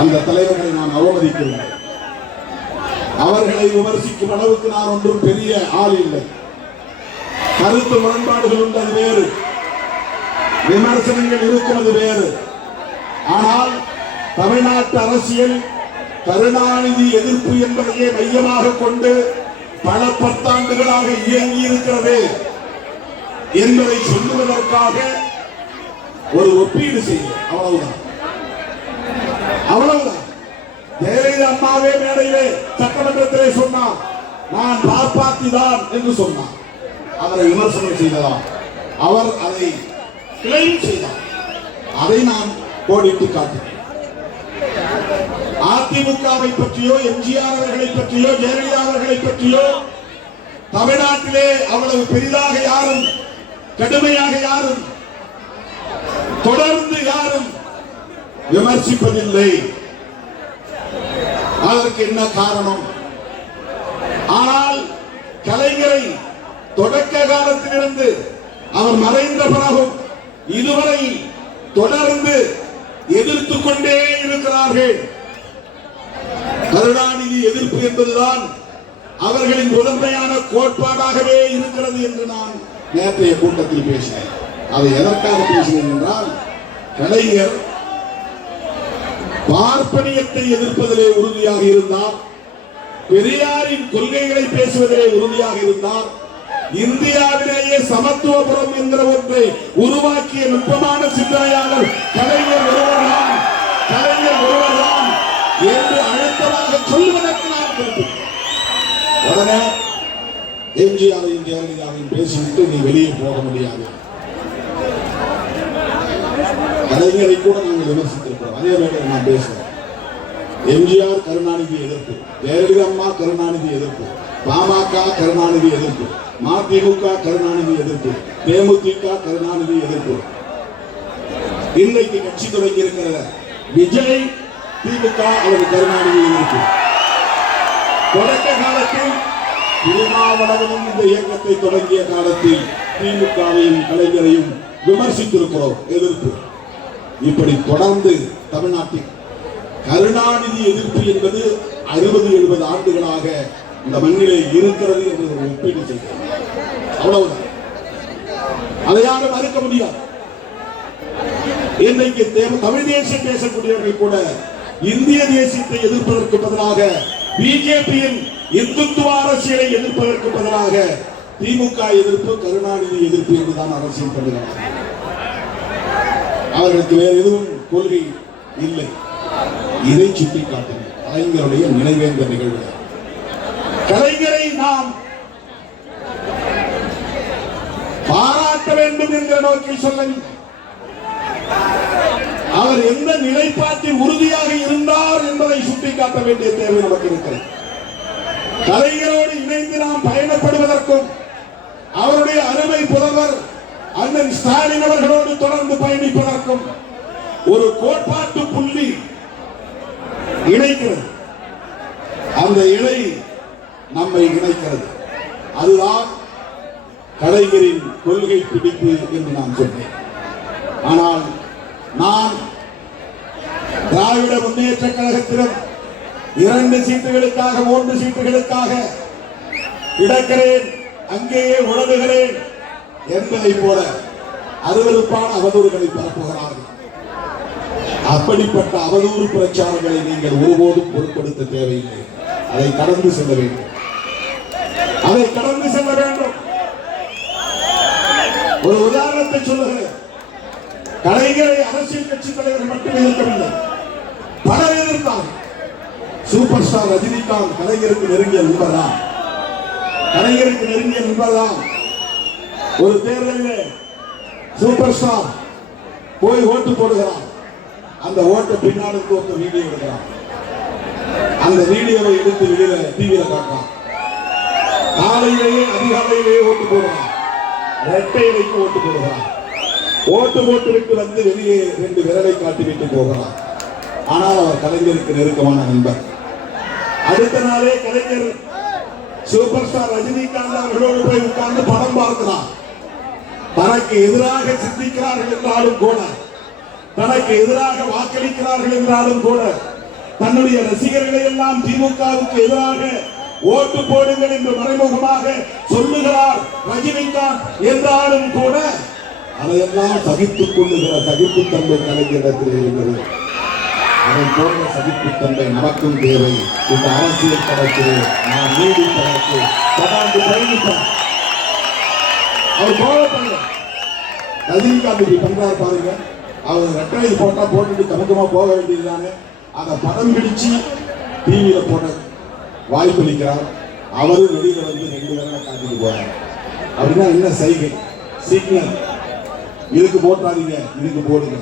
அந்த தலைவர்களை நான் அவமதிக்கவில்லை. அவர்களை விமர்சிக்கும் அளவுக்கு நான் ஒன்றும் பெரிய ஆள் இல்லை. கருத்து முரண்பாடுகள் உண்டு, அது வேறு. விமர்சனங்கள் இருக்கும், அது வேறு. ஆனால் தமிழ்நாட்டு அரசியல் கருணாநிதி எதிர்ப்பு என்பதையே மையமாக கொண்டு பல பத்தாண்டுகளாக இயங்கி இருக்கிறது என்பதை சொல்லுவதற்காக ஒரு ஒப்பீடு செய்ய அவ்வளவுதான். ஜெயலலிதா அம்மாவே மேடையிலே சட்டமன்றத்திலே சொன்னார், நான் காப்பாத்தி தான் என்று சொன்னார். அவரை விமர்சனம் செய்ததாம், அவர் அதை கிளைம் செய்தார். அதை நான் கோடிட்டு காட்டினேன். அதிமுகவை பற்றியோ எம்ஜிஆர் அவர்களை பற்றியோ ஜெயலலிதா அவர்களை பற்றியோ தமிழ்நாட்டிலே அவ்வளவு பெரிதாக யாரும் கடுமையாக யாரும் தொடர்ந்து யாரும் விமர்சிப்பதில்லை. அதற்கு என்ன காரணம்? ஆனால் கலைஞரை தொடக்க காலத்திலிருந்து அவர் மறைந்த பிறகும் இதுவரை தொடர்ந்து எதிர்த்து கொண்டே இருக்கிறார்கள். கருணாநிதி எதிர்ப்பு என்பதுதான் அவர்களின் முதன்மையான கோட்பாடாகவே இருக்கிறது என்று நான் நேற்றைய கூட்டத்தில் பேசினேன். அதை எதற்காக பேசினேன் என்றால், கலைஞர் பார்ப்பனியத்தை எதிர்ப்பதிலே உறுதியாக இருந்தார், பெரியாரின் கொள்கைகளை பேசுவதிலே உறுதியாக இருந்தார், இந்தியாவிலேயே சமத்துவபுரம் என்கிற ஒன்றை உருவாக்கிய நுட்பமான சிந்தனையாளர் கலைஞர் ஒருவர்தான் என்று அழுத்தமாக சொல்வதற்கு நான் குறிப்பிட்டேன். உடனே எம்ஜிஆரையும் ஜெயலலிதாவையும் பேசிவிட்டு நீ வெளியே போக முடியாது, கலைஞரை கூட நாங்கள் விமர்சித்திருக்கிறோம். அதே வேளையில் நான் பேசுறேன். எம்ஜிஆர் கருணாநிதி எதிர்ப்பு, ஜெயலலிதா அம்மா கருணாநிதி எதிர்ப்பு, பாமக கருணாநிதி எதிர்ப்பு, மதிமுக கருணாநிதி எதிர்ப்பு, தேமுதிக கருணாநிதி எதிர்ப்பு. இன்றைக்கு கட்சி தொடங்கி இருக்கிற விஜய் திமுக அல்லது கருணாநிதி எதிர்ப்பு. தொடக்க காலத்தில் திருமாவளவனும் இந்த இயக்கத்தை தொடங்கிய காலத்தில் திமுகவையும் கலைஞரையும் விமர்சித்திருக்கிறோம், எதிர்ப்பு. இப்படி தொடர்ந்து தமிழ்நாட்டில் கருணாநிதி எதிர்ப்பு என்பது 60-70 ஆண்டுகளாக இந்த மண்ணிலே இருக்கிறது என்று ஒரு ஒப்பீடு செய்கிறோம். அவ்வளவுதான். அதை யாரும் மறுக்க முடியாது. இன்றைக்கு தமிழ் தேசியம் பேசக்கூடியவர்கள் கூட இந்திய தேசியத்தை எதிர்ப்பதற்கு பதிலாக பிஜேபியின் இந்துத்துவ அரசியலை எதிர்ப்பதற்கு பதிலாக திமுக எதிர்ப்பு, கருணாநிதி எதிர்ப்பு என்றுதான் அரசியல் பண்ணுகிறார். அவர்களுக்கு வேறு எதுவும் கொள்கை இல்லை. இதை சுட்டிக்காட்டினார் கலைஞருடைய நினைவேந்த நிகழ்வு. கலைஞரை நாம் பாராட்ட வேண்டும் என்ற நோக்கில் சொல்ல, அவர் எந்த நிலைப்பாட்டில் உறுதியாக இருந்தார் என்பதை சுட்டிக்காட்ட வேண்டிய தேவை நமக்கு இருக்கிறது. கலைஞரோடு இணைந்து நாம் பயணப்படுவதற்கும் அவருடைய அருமை புதல்வர் அண்ணன் ஸ்டாலின் அவர்களோடு தொடர்ந்து பயணிப்பதற்கும் ஒரு கோட்பாட்டு புள்ளி இணைக்கிறது. அந்த இணை நம்மை இணைக்கிறது. அதுதான் கலைஞரின் கொள்கை பிடிப்பு என்று நான் சொன்னேன். ஆனால் நான் திராவிட முன்னேற்ற கழகத்திலும் 2 சீட்டுகளுக்காக 3 சீட்டுகளுக்காக கிடக்கிறேன், அங்கேயே உழவுகிறேன் என்பதை போல அருவருப்பான அவதூறுகளை பரப்புகிறார்கள். அப்படிப்பட்ட அவதூறு பிரச்சாரங்களை நீங்கள் ஒருபோதும் பொருட்படுத்த தேவையில்லை. அதை கடந்து செல்ல வேண்டும். ஒரு உதாரணத்தை சொல்லுகிறேன். கலைஞரை அரசியல் கட்சி தலைவர் மட்டும் எதிர்க்கவில்லை, பலர் எதிர்த்தார்கள். சூப்பர் ஸ்டார் ரஜினிகாந்த் கலைஞருக்கு நெருங்கிய நண்பர்தான். ஒரு தேர்தலில் சூப்பர் ஸ்டார் போய் ஓட்டு போடுகிறார். அந்த ஓட்டை பின்னால் ஒரு வீடியோ எடுக்கிறான். அந்த வீடியோவை எடுத்து வெளியில டிவியில காட்டுறான். காலையிலேயே அதிகாலையிலேயே ஓட்டு போடுறான். ரெட்டை வைத்து ஓட்டு போடுகிறான். ஓட்டு போட்டு வந்து வெளியே 2 விரலை காட்டிவிட்டு போகிறார். ஆனால் அவர் கலைஞருக்கு நெருக்கமான நண்பர். அடுத்த நாளே கலைஞர் சூப்பர் ஸ்டார் ரஜினிகாந்த் அவர்களோடு போய் உட்கார்ந்து படம் பார்க்கிறார். தனக்கு எதிராக சிந்திக்கிறார்கள் என்றாலும் கூட, தனக்கு எதிராக வாக்களிக்கிறார்கள் என்றாலும் கூட, தன்னுடைய ரசிகர்களை எல்லாம் திமுகவுக்கு எதிராக ஓட்டு போடுங்கள் என்று மறைமுகமாக சொல்லுகிறார் ரஜினிகாந்த் என்றாலும் கூட அதையெல்லாம் சகித்துக் கொள்ளுகிற சகிப்புத்தன்மை கலைஞரிடத்தில் இருந்தது. அதை போன்ற சகிப்புத்தன்மை நமக்கும் தேவை. இந்த அரசியல் களத்தில் நாம் நீடிப்பதற்கு தொடர்ந்து பயணிப்போம். அவர் கோவப்படல. ரஜினிகாந்த் இப்படி பண்றாரு பாருங்க. அவர் ரெட்டை போட்டா போட்டுட்டு கணக்கமா போக வேண்டியதுதானே. அதை படம் பிடிச்சு டிவியில போட வாய்ப்பளிக்கிறார். அவரும் வெளியில வந்து 2 விரலை காட்டிட்டு போறார். அப்படின்னா என்ன சைகை? சிக்னல். இதுக்கு போட்டாதீங்க, இதுக்கு போடுங்க,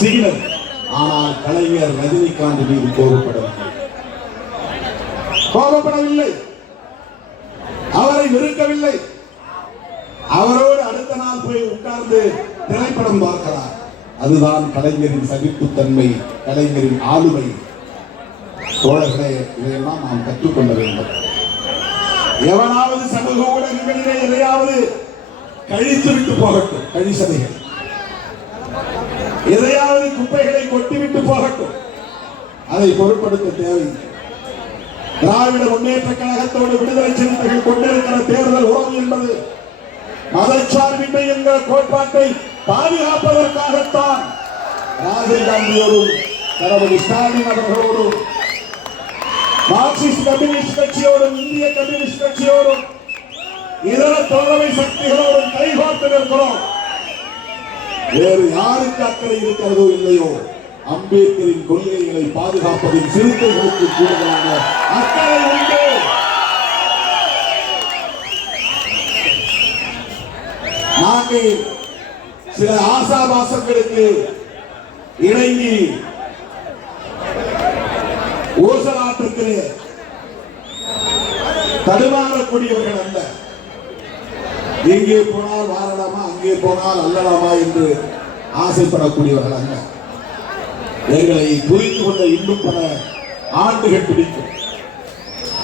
சிக்னல். ஆனால் கலைஞர் ரஜினிகாந்த் மீது கோபப்படவில்லை, அவரை வெறுக்கவில்லை. அவரோடு அடுத்த நாள் போய் உட்கார்ந்து திரைப்படம் பார்க்கிறார். அதுதான் கலைஞரின் சகிப்புத்தன்மை, கலைஞரின் ஆளுமை. தோழர்களே, இதையெல்லாம் நாம் கற்றுக்கொள்ள வேண்டும். எவனாவது சமூக ஊடகங்களிலே எதையாவது கழித்து விட்டு போகட்டும், கழிசதைகள் எதையாவது குப்பைகளை கொட்டிவிட்டு போகட்டும், அதை பொருட்படுத்த தேவையில்லை. திராவிட முன்னேற்ற கழகத்தோடு விடுதலை சிறுத்தைகள் கொண்டிருக்கிற தேர்தல் உறவு என்பது மதச்சார்பின்மை என்கிற கோட்பாட்டை பாதுகாப்பதற்காகத்தான் ராகுல் காந்தியோடும் தளபதி ஸ்டாலின் அவர்களோடும் மார்க்சிஸ்ட் கம்யூனிஸ்ட் கட்சியோடும் இந்திய கம்யூனிஸ்ட் கட்சியோடும் இதர தோழமை சக்திகளோடும் கைகோர்த்து நிற்கிறோம். வேறு யாருக்கு அக்கறை இருக்கிறதோ இல்லையோ, அம்பேத்கரின் கொள்கைகளை பாதுகாப்பதில் சிறுத்தைகளுக்கு கூடுதலான அக்கறை உண்டு. நாங்கள் சில ஆசாபாசங்களுக்கு இணங்கி ஊசலாட்டத்திலே தடுமாறக்கூடியவர்கள் அல்ல. எங்கே போனால் வாழலாமா, அங்கே போனால் அல்லலாமா என்று ஆசைப்படக்கூடியவர்கள் அல்ல. எங்களை புரிந்து கொள்ள இன்னும் பல ஆண்டுகள் பிடிக்கும்.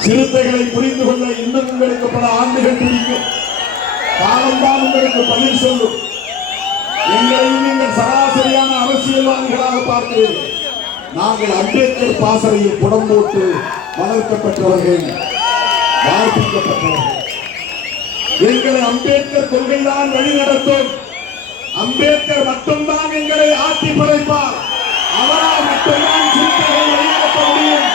சிறுத்தைகளை புரிந்து கொள்ள இன்னும் உங்களுக்கு பல ஆண்டுகள் பிடிக்கும். காலம்தான் உங்களுக்கு பதில் சொல்லும். எங்களையும் நீங்கள் சராசரியான அரசியல்வாதிகளாக பார்க்கிறீர்கள். நாங்கள் அம்பேத்கர் பாசறையில் புடம் போட்டு வளர்க்கப்பட்டவர்கள், வாழ்ப்பிக்கப்பட்டவர்கள். எங்களை அம்பேத்கர் கொள்கைதான் வழிநடத்தும். அம்பேத்கர் மட்டும்தான் எங்களை ஆட்சி படைப்பார். அவரால் மட்டும்தான் சிறுத்தைகளை வழிநடத்த முடியும்.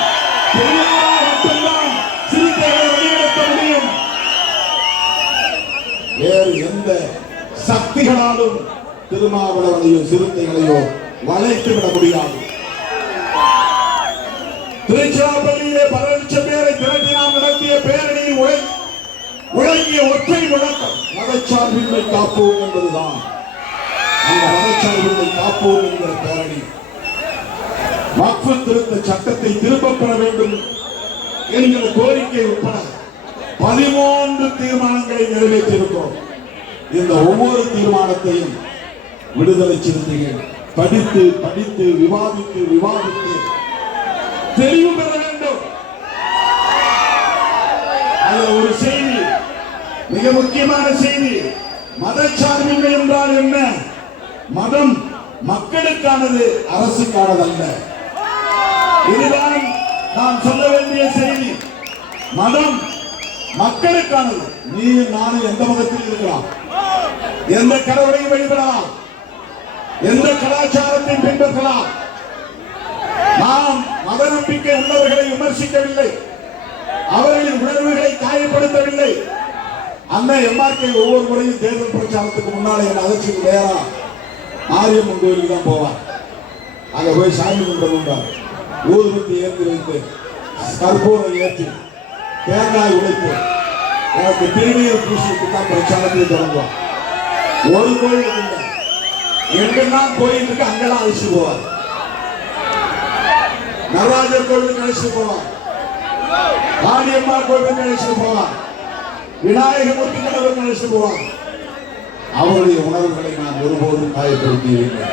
பெரியாரால் மட்டும்தான் சிறுத்தைகளை வழிநடத்த முடியும். வேறு எந்த சக்திகளாலும் திருமாவளவனையோ சிறுத்தைகளையோ வளைத்துவிட முடியாது. திருச்சிராப்பள்ளியிலே 10 லட்சம் பேரை திரட்டி நாம் நடத்திய பேரணியில் உழங்கிய ஒற்றை முழக்கம் மதச்சார்பின்மை காப்போம் என்பதுதான். அந்த மதச்சார்பின்மை காப்போம் என்கிற பேரணி வக்ஃபு திருத்த சட்டத்தை திரும்பப் பெற வேண்டும் என்கிற கோரிக்கை உட்பட 13 தீர்மானங்களை நிறைவேற்றியிருக்கிறோம். இந்த ஒவ்வொரு தீர்மானத்தையும் விடுதலை சிறுத்தைகள் படித்து படித்து விவாதித்து தெளிவு பெற வேண்டும். அதுல ஒரு செய்தி, மிக முக்கியமான செய்தி, மதச்சார்பின்மை என்றால் என்ன? மதம் மக்களுக்கானது, அரசுக்கானதல்ல. இதுதான் நான் சொல்ல வேண்டிய செய்தி. மதம் மக்களுக்கானது. நீ நானும் எந்த மதத்தில் இருக்கலாம், எந்த கடவுளையும் வழிபடலாம், எந்த கலாச்சாரத்தை பின்பற்றலாம். நாம் மத நம்பிக்கை உள்ளவர்களை விமர்சிக்கவில்லை, அவர்களின் உணர்வுகளை காயப்படுத்தவில்லை. அண்ணன் எம்ஆர்கே ஒவ்வொரு முறையும் தேர்தல் பிரச்சாரத்துக்கு முன்னாலே என் அதிர்ச்சிக்கு நேரா மாரியம்மன் கோயிலுக்கு தான் போவார். அங்க போய் சாமி கும்பிடுவார். ஊதுபத்தி ஏற்றி வைத்து, கற்பூரம் ஏற்றி, தேங்காய் உடைத்து, எனக்கு திருநீர் பூசிட்டு தான் பிரச்சாரத்தை தொடங்குவார். ஒரு கோயில் இல்லை, எங்கெல்லாம் கோயில் இருக்கு அங்கெல்லாம் அழைச்சு போவார். நடராஜர் கோயிலுக்கு அழைச்சு போவார், காளியம்மா கோயிலுக்கு அழைச்சு போவார், விநாயகமூர்த்தி கடவுளுக்கு அழைச்சு போவார். அவருடைய உணர்வுகளை நான் ஒருபோதும் காயப்படுத்தியவில்லை.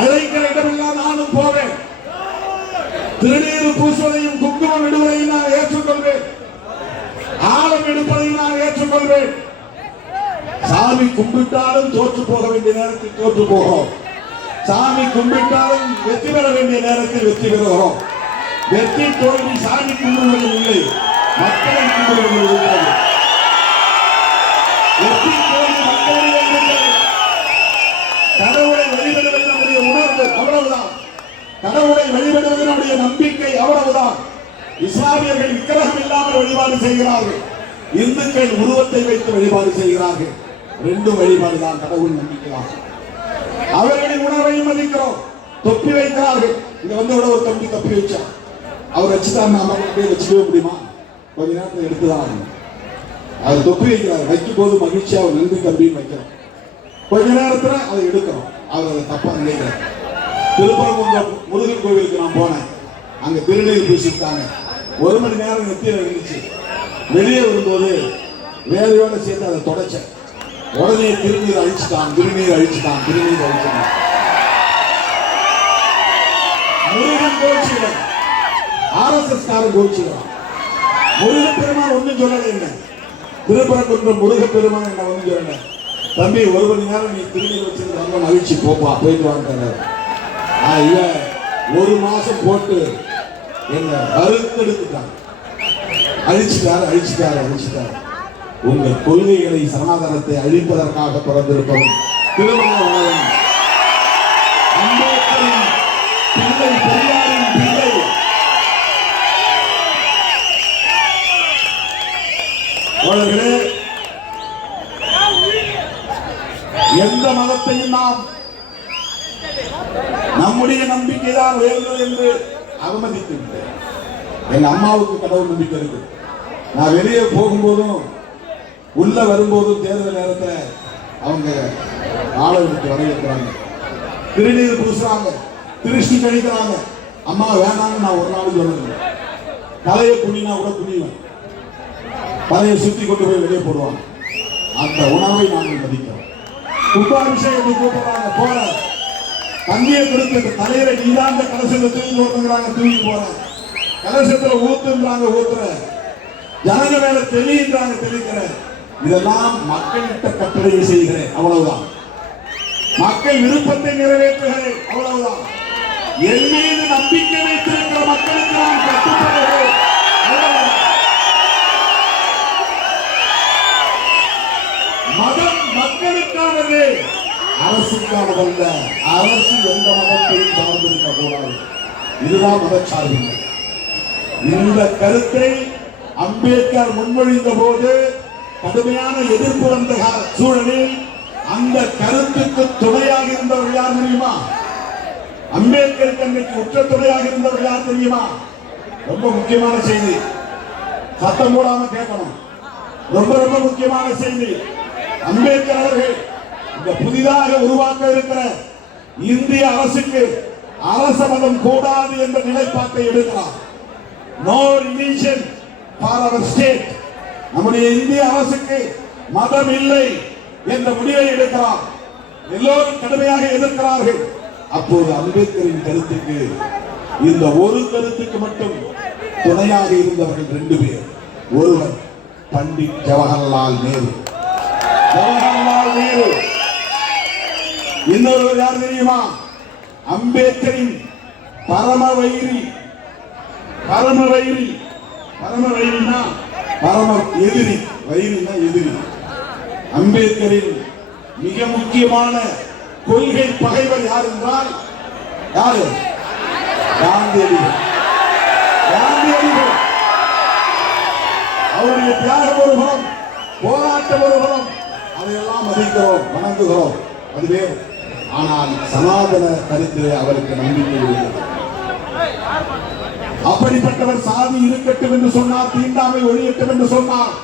அழைக்கிற இடமெல்லாம் நானும் போவேன். திருநீர் பூசுவதையும் குங்குமம் விடுவதையும் நான் ஏற்றுக்கொள்வேன். ஆழம் எடுப்பதையும் நான் ஏற்றுக்கொள்வேன். சாமி கும்பிட்டாலும் தோற்று போக வேண்டிய நேரத்தில் தோற்று போகிறோம். சாமி கும்பிட்டாலும் வெற்றி பெற வேண்டிய நேரத்தில் வெற்றி பெறுகிறோம். வெற்றி தோல்வி சாமி கும்பிடுவதில் இல்லை, மக்களை கும்பிடுவதில் இருக்கிறது. வெற்றி தோல்வி மக்களிடம் இருக்கிறது. கடவுளை வழிபடுவது நம்முடைய உணர்வு, அவ்வளவுதான். வழிபடுவதனுடைய நம்பிக்கை அவ்வளவுதான். இஸ்லாமியர்கள் விக்கிரகம் இல்லாமல் வழிபாடு செய்கிறார்கள், இந்துக்கள் உருவத்தை வைத்து வழிபாடு செய்கிறார்கள். ரெண்டு வழிபாடு தான், கடவுள் நம்பிக்கைதான். அவர்களின் உணவை மதிக்கிறோம். தொப்பி வைக்கிறார்கள். இங்க வந்து ஒரு தம்பி தொப்பி வச்சா அவர் வச்சுதான் நாம வச்சுக்கவே முடியுமா? கொஞ்ச நேரத்தில் எடுத்துதான் அவர் தொப்பி வைக்கிறார். வைக்கும் போது மகிழ்ச்சியா அவர் நன்றி தம்பின்னு வைக்கிறோம். கொஞ்ச நேரத்துல அதை எடுக்கிறோம். அவர் அதை தப்பா நினைக்கிறார். திருப்பரங்குன்றம் முருகன் கோவிலுக்கு நான் போனேன். அங்க திருநீர் பூசிட்டாங்க. 1 மணி நேரம் நெத்தியில இருந்துச்சு. வெளியே வரும்போது வேலையோட சேர்த்து அதை தொடச்சேன். உடனே திருநீர் அழிச்சுட்டான். முருகன் கோச்சிக்கிறான், RSS காரன் கோச்சிக்கிறான். முருகன் பெருமான் ஒன்னும் சொல்லலை. என்ன திருப்பரங்குன்றம் முருகன் பெருமான் என்ன ஒன்னும் சொல்லல. தம்பி 1 மணி நேரம் நீ திருநீர் வச்சிருக்க மகிழ்ச்சி, போப்பா போயிட்டு வாங்க. இல்ல 1 மாசம் போட்டு என்ன அறுத்தெடுத்துட்டாங்க. அழிச்சிட்டாரு. உங்கள் கொள்கைகளை சனாதனத்தை அழிப்பதற்காக பிறந்திருப்பவன் திருமாவளவன், அம்பேத்கரின் பிள்ளை, பெரியாரின் பிள்ளை. அவர்களே, எந்த மதத்தையும் நாம் நம்முடைய நம்பிக்கைதான் உயர்ந்தது என்று அவமதிக்கின்றேன். எங்க அம்மாவுக்கு கடவுள் நம்பிக்கை இருக்கு. நான் வெளியே போகும்போதும் உள்ள வரும்போதும் தேர்தல் நேரத்தில் அவங்க ஆளை விட்டு வரவேற்கிறாங்க, திருநீர் பூசுறாங்க, திருஷ்டி கழிக்கிறாங்க. அம்மா வேணான்னு நான் ஒரு நாள் சொல்லுங்க. தலையை குனினா கூட குனிவேன். தலையை சுத்தி கொண்டு போய் வெளியே போடுவாங்க. அந்த உணவை நாங்கள் மதிக்கிறோம். கும்பாபிஷேகத்தை கூப்பிடுறாங்க, போற தண்ணியை கொடுத்து தலையில நீதாந்த கலசத்தை தூக்கி ஓட்டுங்கிறாங்க, தூக்கி போற கலசத்துல ஊத்துன்றாங்க, ஊத்துற ஜனங்க மேல தெளின்றாங்க, தெளிக்கிற. இதெல்லாம் மக்கள்கிட்ட கட்டளையை செய்கிறேன், அவ்வளவுதான். மக்கள் விருப்பத்தை நிறைவேற்றுகிறேன், அவ்வளவுதான். என் மீது நம்பிக்கை வைத்திருக்கிற மக்களுக்கு நான் கட்டுப்படுகிறேன், அவ்வளவுதான். மதம் மக்களுக்கானது, அரசுக்கானதல்ல. அரசு எந்த மதத்தையும் சார்ந்திருக்க கூடாது. இதுதான் மதச்சார்பின்மை. இந்த கருத்தை அம்பேத்கர் முன்மொழிந்த போது கடுமையான எதிர்ப்பு வந்த சூழலில் அந்த கருத்துக்கு துணையாக இருந்தவர் யார் தெரியுமா? அம்பேத்கர் தன்னைக்கு உற்ற துணையாக இருந்தவர் யார் தெரியுமா? ரொம்ப முக்கியமான செய்தி, சத்தம் போடாம கேட்கணும். ரொம்ப ரொம்ப முக்கியமான செய்தி. அம்பேத்கர் அவர்கள் இந்த புதிதாக உருவாக்க இருக்கிற இந்திய அரசுக்கு அரச மதம் கூடாது என்ற நிலைப்பாட்டை எடுக்கிறார். No religion for our state. நம்முடைய இந்திய அரசுக்கு மதம் இல்லை என்ற முடிவை எடுக்கிறார். எல்லோரும் கடுமையாக எதிர்க்கிறார்கள். அப்போது அம்பேத்கரின் கருத்துக்கு, இந்த ஒரு கருத்துக்கு மட்டும் துணையாக இருந்தவர்கள் 2 பேர். ஒருவர் பண்டிட் ஜவஹர்லால் நேரு. இன்னொருவர் யார் தெரியுமா? அம்பேத்கரின் பரம வைரி. பரம எதிரி. வைரினா எதிரி. அம்பேத்கரின் மிக முக்கியமான கொள்கை பகைவர் யார் என்றால் யாரு? காந்தியடிகள். அவருடைய தியாகம் ஒரு புறம், போராட்டம் ஒரு புறம், அதையெல்லாம் மதிக்கிறோம், வணங்குகிறோம், அது வேறு. ஆனால் சனாதன கருத்து அவருக்கு நம்பிக்கை இல்லை. அப்படிப்பட்டவர் சாதி இருக்கட்டும் என்று சொன்னார், தீண்டாமை ஒழியட்டும் என்று சொன்னார்.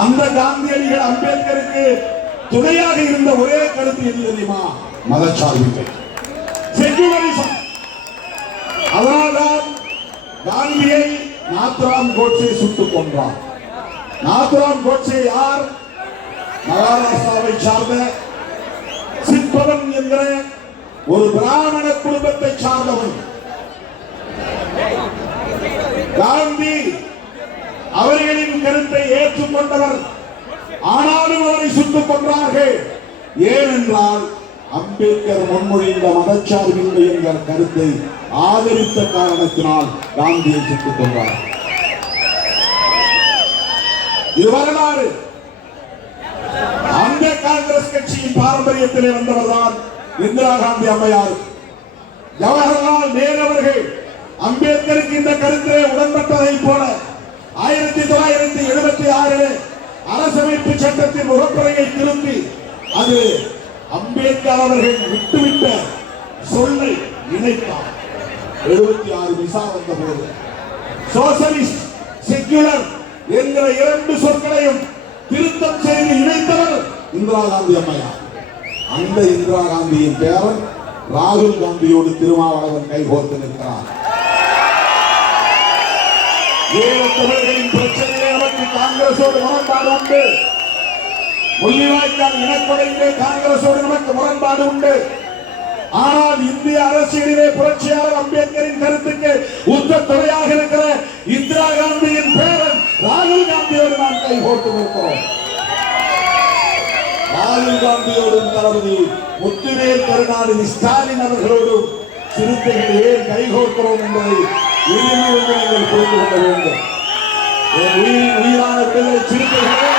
அந்த காந்தியடிகள் அம்பேத்கருக்கு துணையாக இருந்த ஒரே கருத்து எது தெரியுமா? மதச்சார்பின்மை, செகுலரிசம். அதனால்தான் காந்தியை நாத்துராம் கோட்சே சுட்டுக் கொன்றார். நாத்துராம் கோட்சே யார்? மகாராஷ்டிராவை சார்ந்த சிற்பவன் என்கிற ஒரு பிராமண குடும்பத்தை சார்ந்தவன். காந்தி அவர்களின் கருத்தை ஏற்றுக்கொண்டவர். ஆனாலும் அவரை சுட்டுக் கொன்றார்கள். ஏனென்றால் அம்பேத்கர் முன்மொழிந்த மதச்சார்பின்மை என்கிற கருத்தை ஆதரித்த காரணத்தினால் காந்தியை சுட்டுக் கொன்றார். இது வரலாறு. அந்த காங்கிரஸ் கட்சியின் பாரம்பரியத்திலே வந்தவர்தான் இந்திரா காந்தி அம்மையார். ஜவஹர்லால் நேரு அவர்கள் அம்பேத்கருக்கு இந்த கருத்திலே உடன்பட்டதை போல 1976 அரசமைப்பு சட்டத்தின் முகப்புரையை திருத்தி அது அம்பேத்கர் அவர்கள் விட்டுவிட்ட சொல்லை இணைத்தார். 76 விசா வந்த போது சோசலிஸ்ட் செக்யூலர் என்கிற இரண்டு சொற்களையும் திருத்தம் செய்து இணைத்தவர் இந்திரா காந்தி அம்மையார். அந்த இந்திரா காந்தியின் பேரன் ராகுல் காந்தியோடு திருமாவளவன் கைகோர்த்து நிற்கிறார். ஈழத்தமிழர்களின் பிரச்சனையிலே நமக்கு காங்கிரசோடு முரண்பாடு உண்டு. முள்ளிவாய்க்கால் இனக்கொலையிலே காங்கிரசோடு நமக்கு முரண்பாடு உண்டு. ஆனால் இந்திய அரசியலிலே புரட்சியாளர் அம்பேத்கரின் கருத்துக்கு உத்த துணையாக இருக்கிற இந்திரா காந்தியின் பேரன் ராகுல் காந்தியோடு நாம் கைகோர்த்து நிற்கிறோம். ராகுல் காந்தியோடும் தளபதி முத்துவேல் கருணாநிதி ஸ்டாலின் அவர்களோடும் சிறுத்தைகள் ஏன் கைகோர்க்கிறோம் என்பதை நீங்கள் புரிந்து கொள்ள வேண்டும். உயிரான விடுதலை சிறுத்தைகளே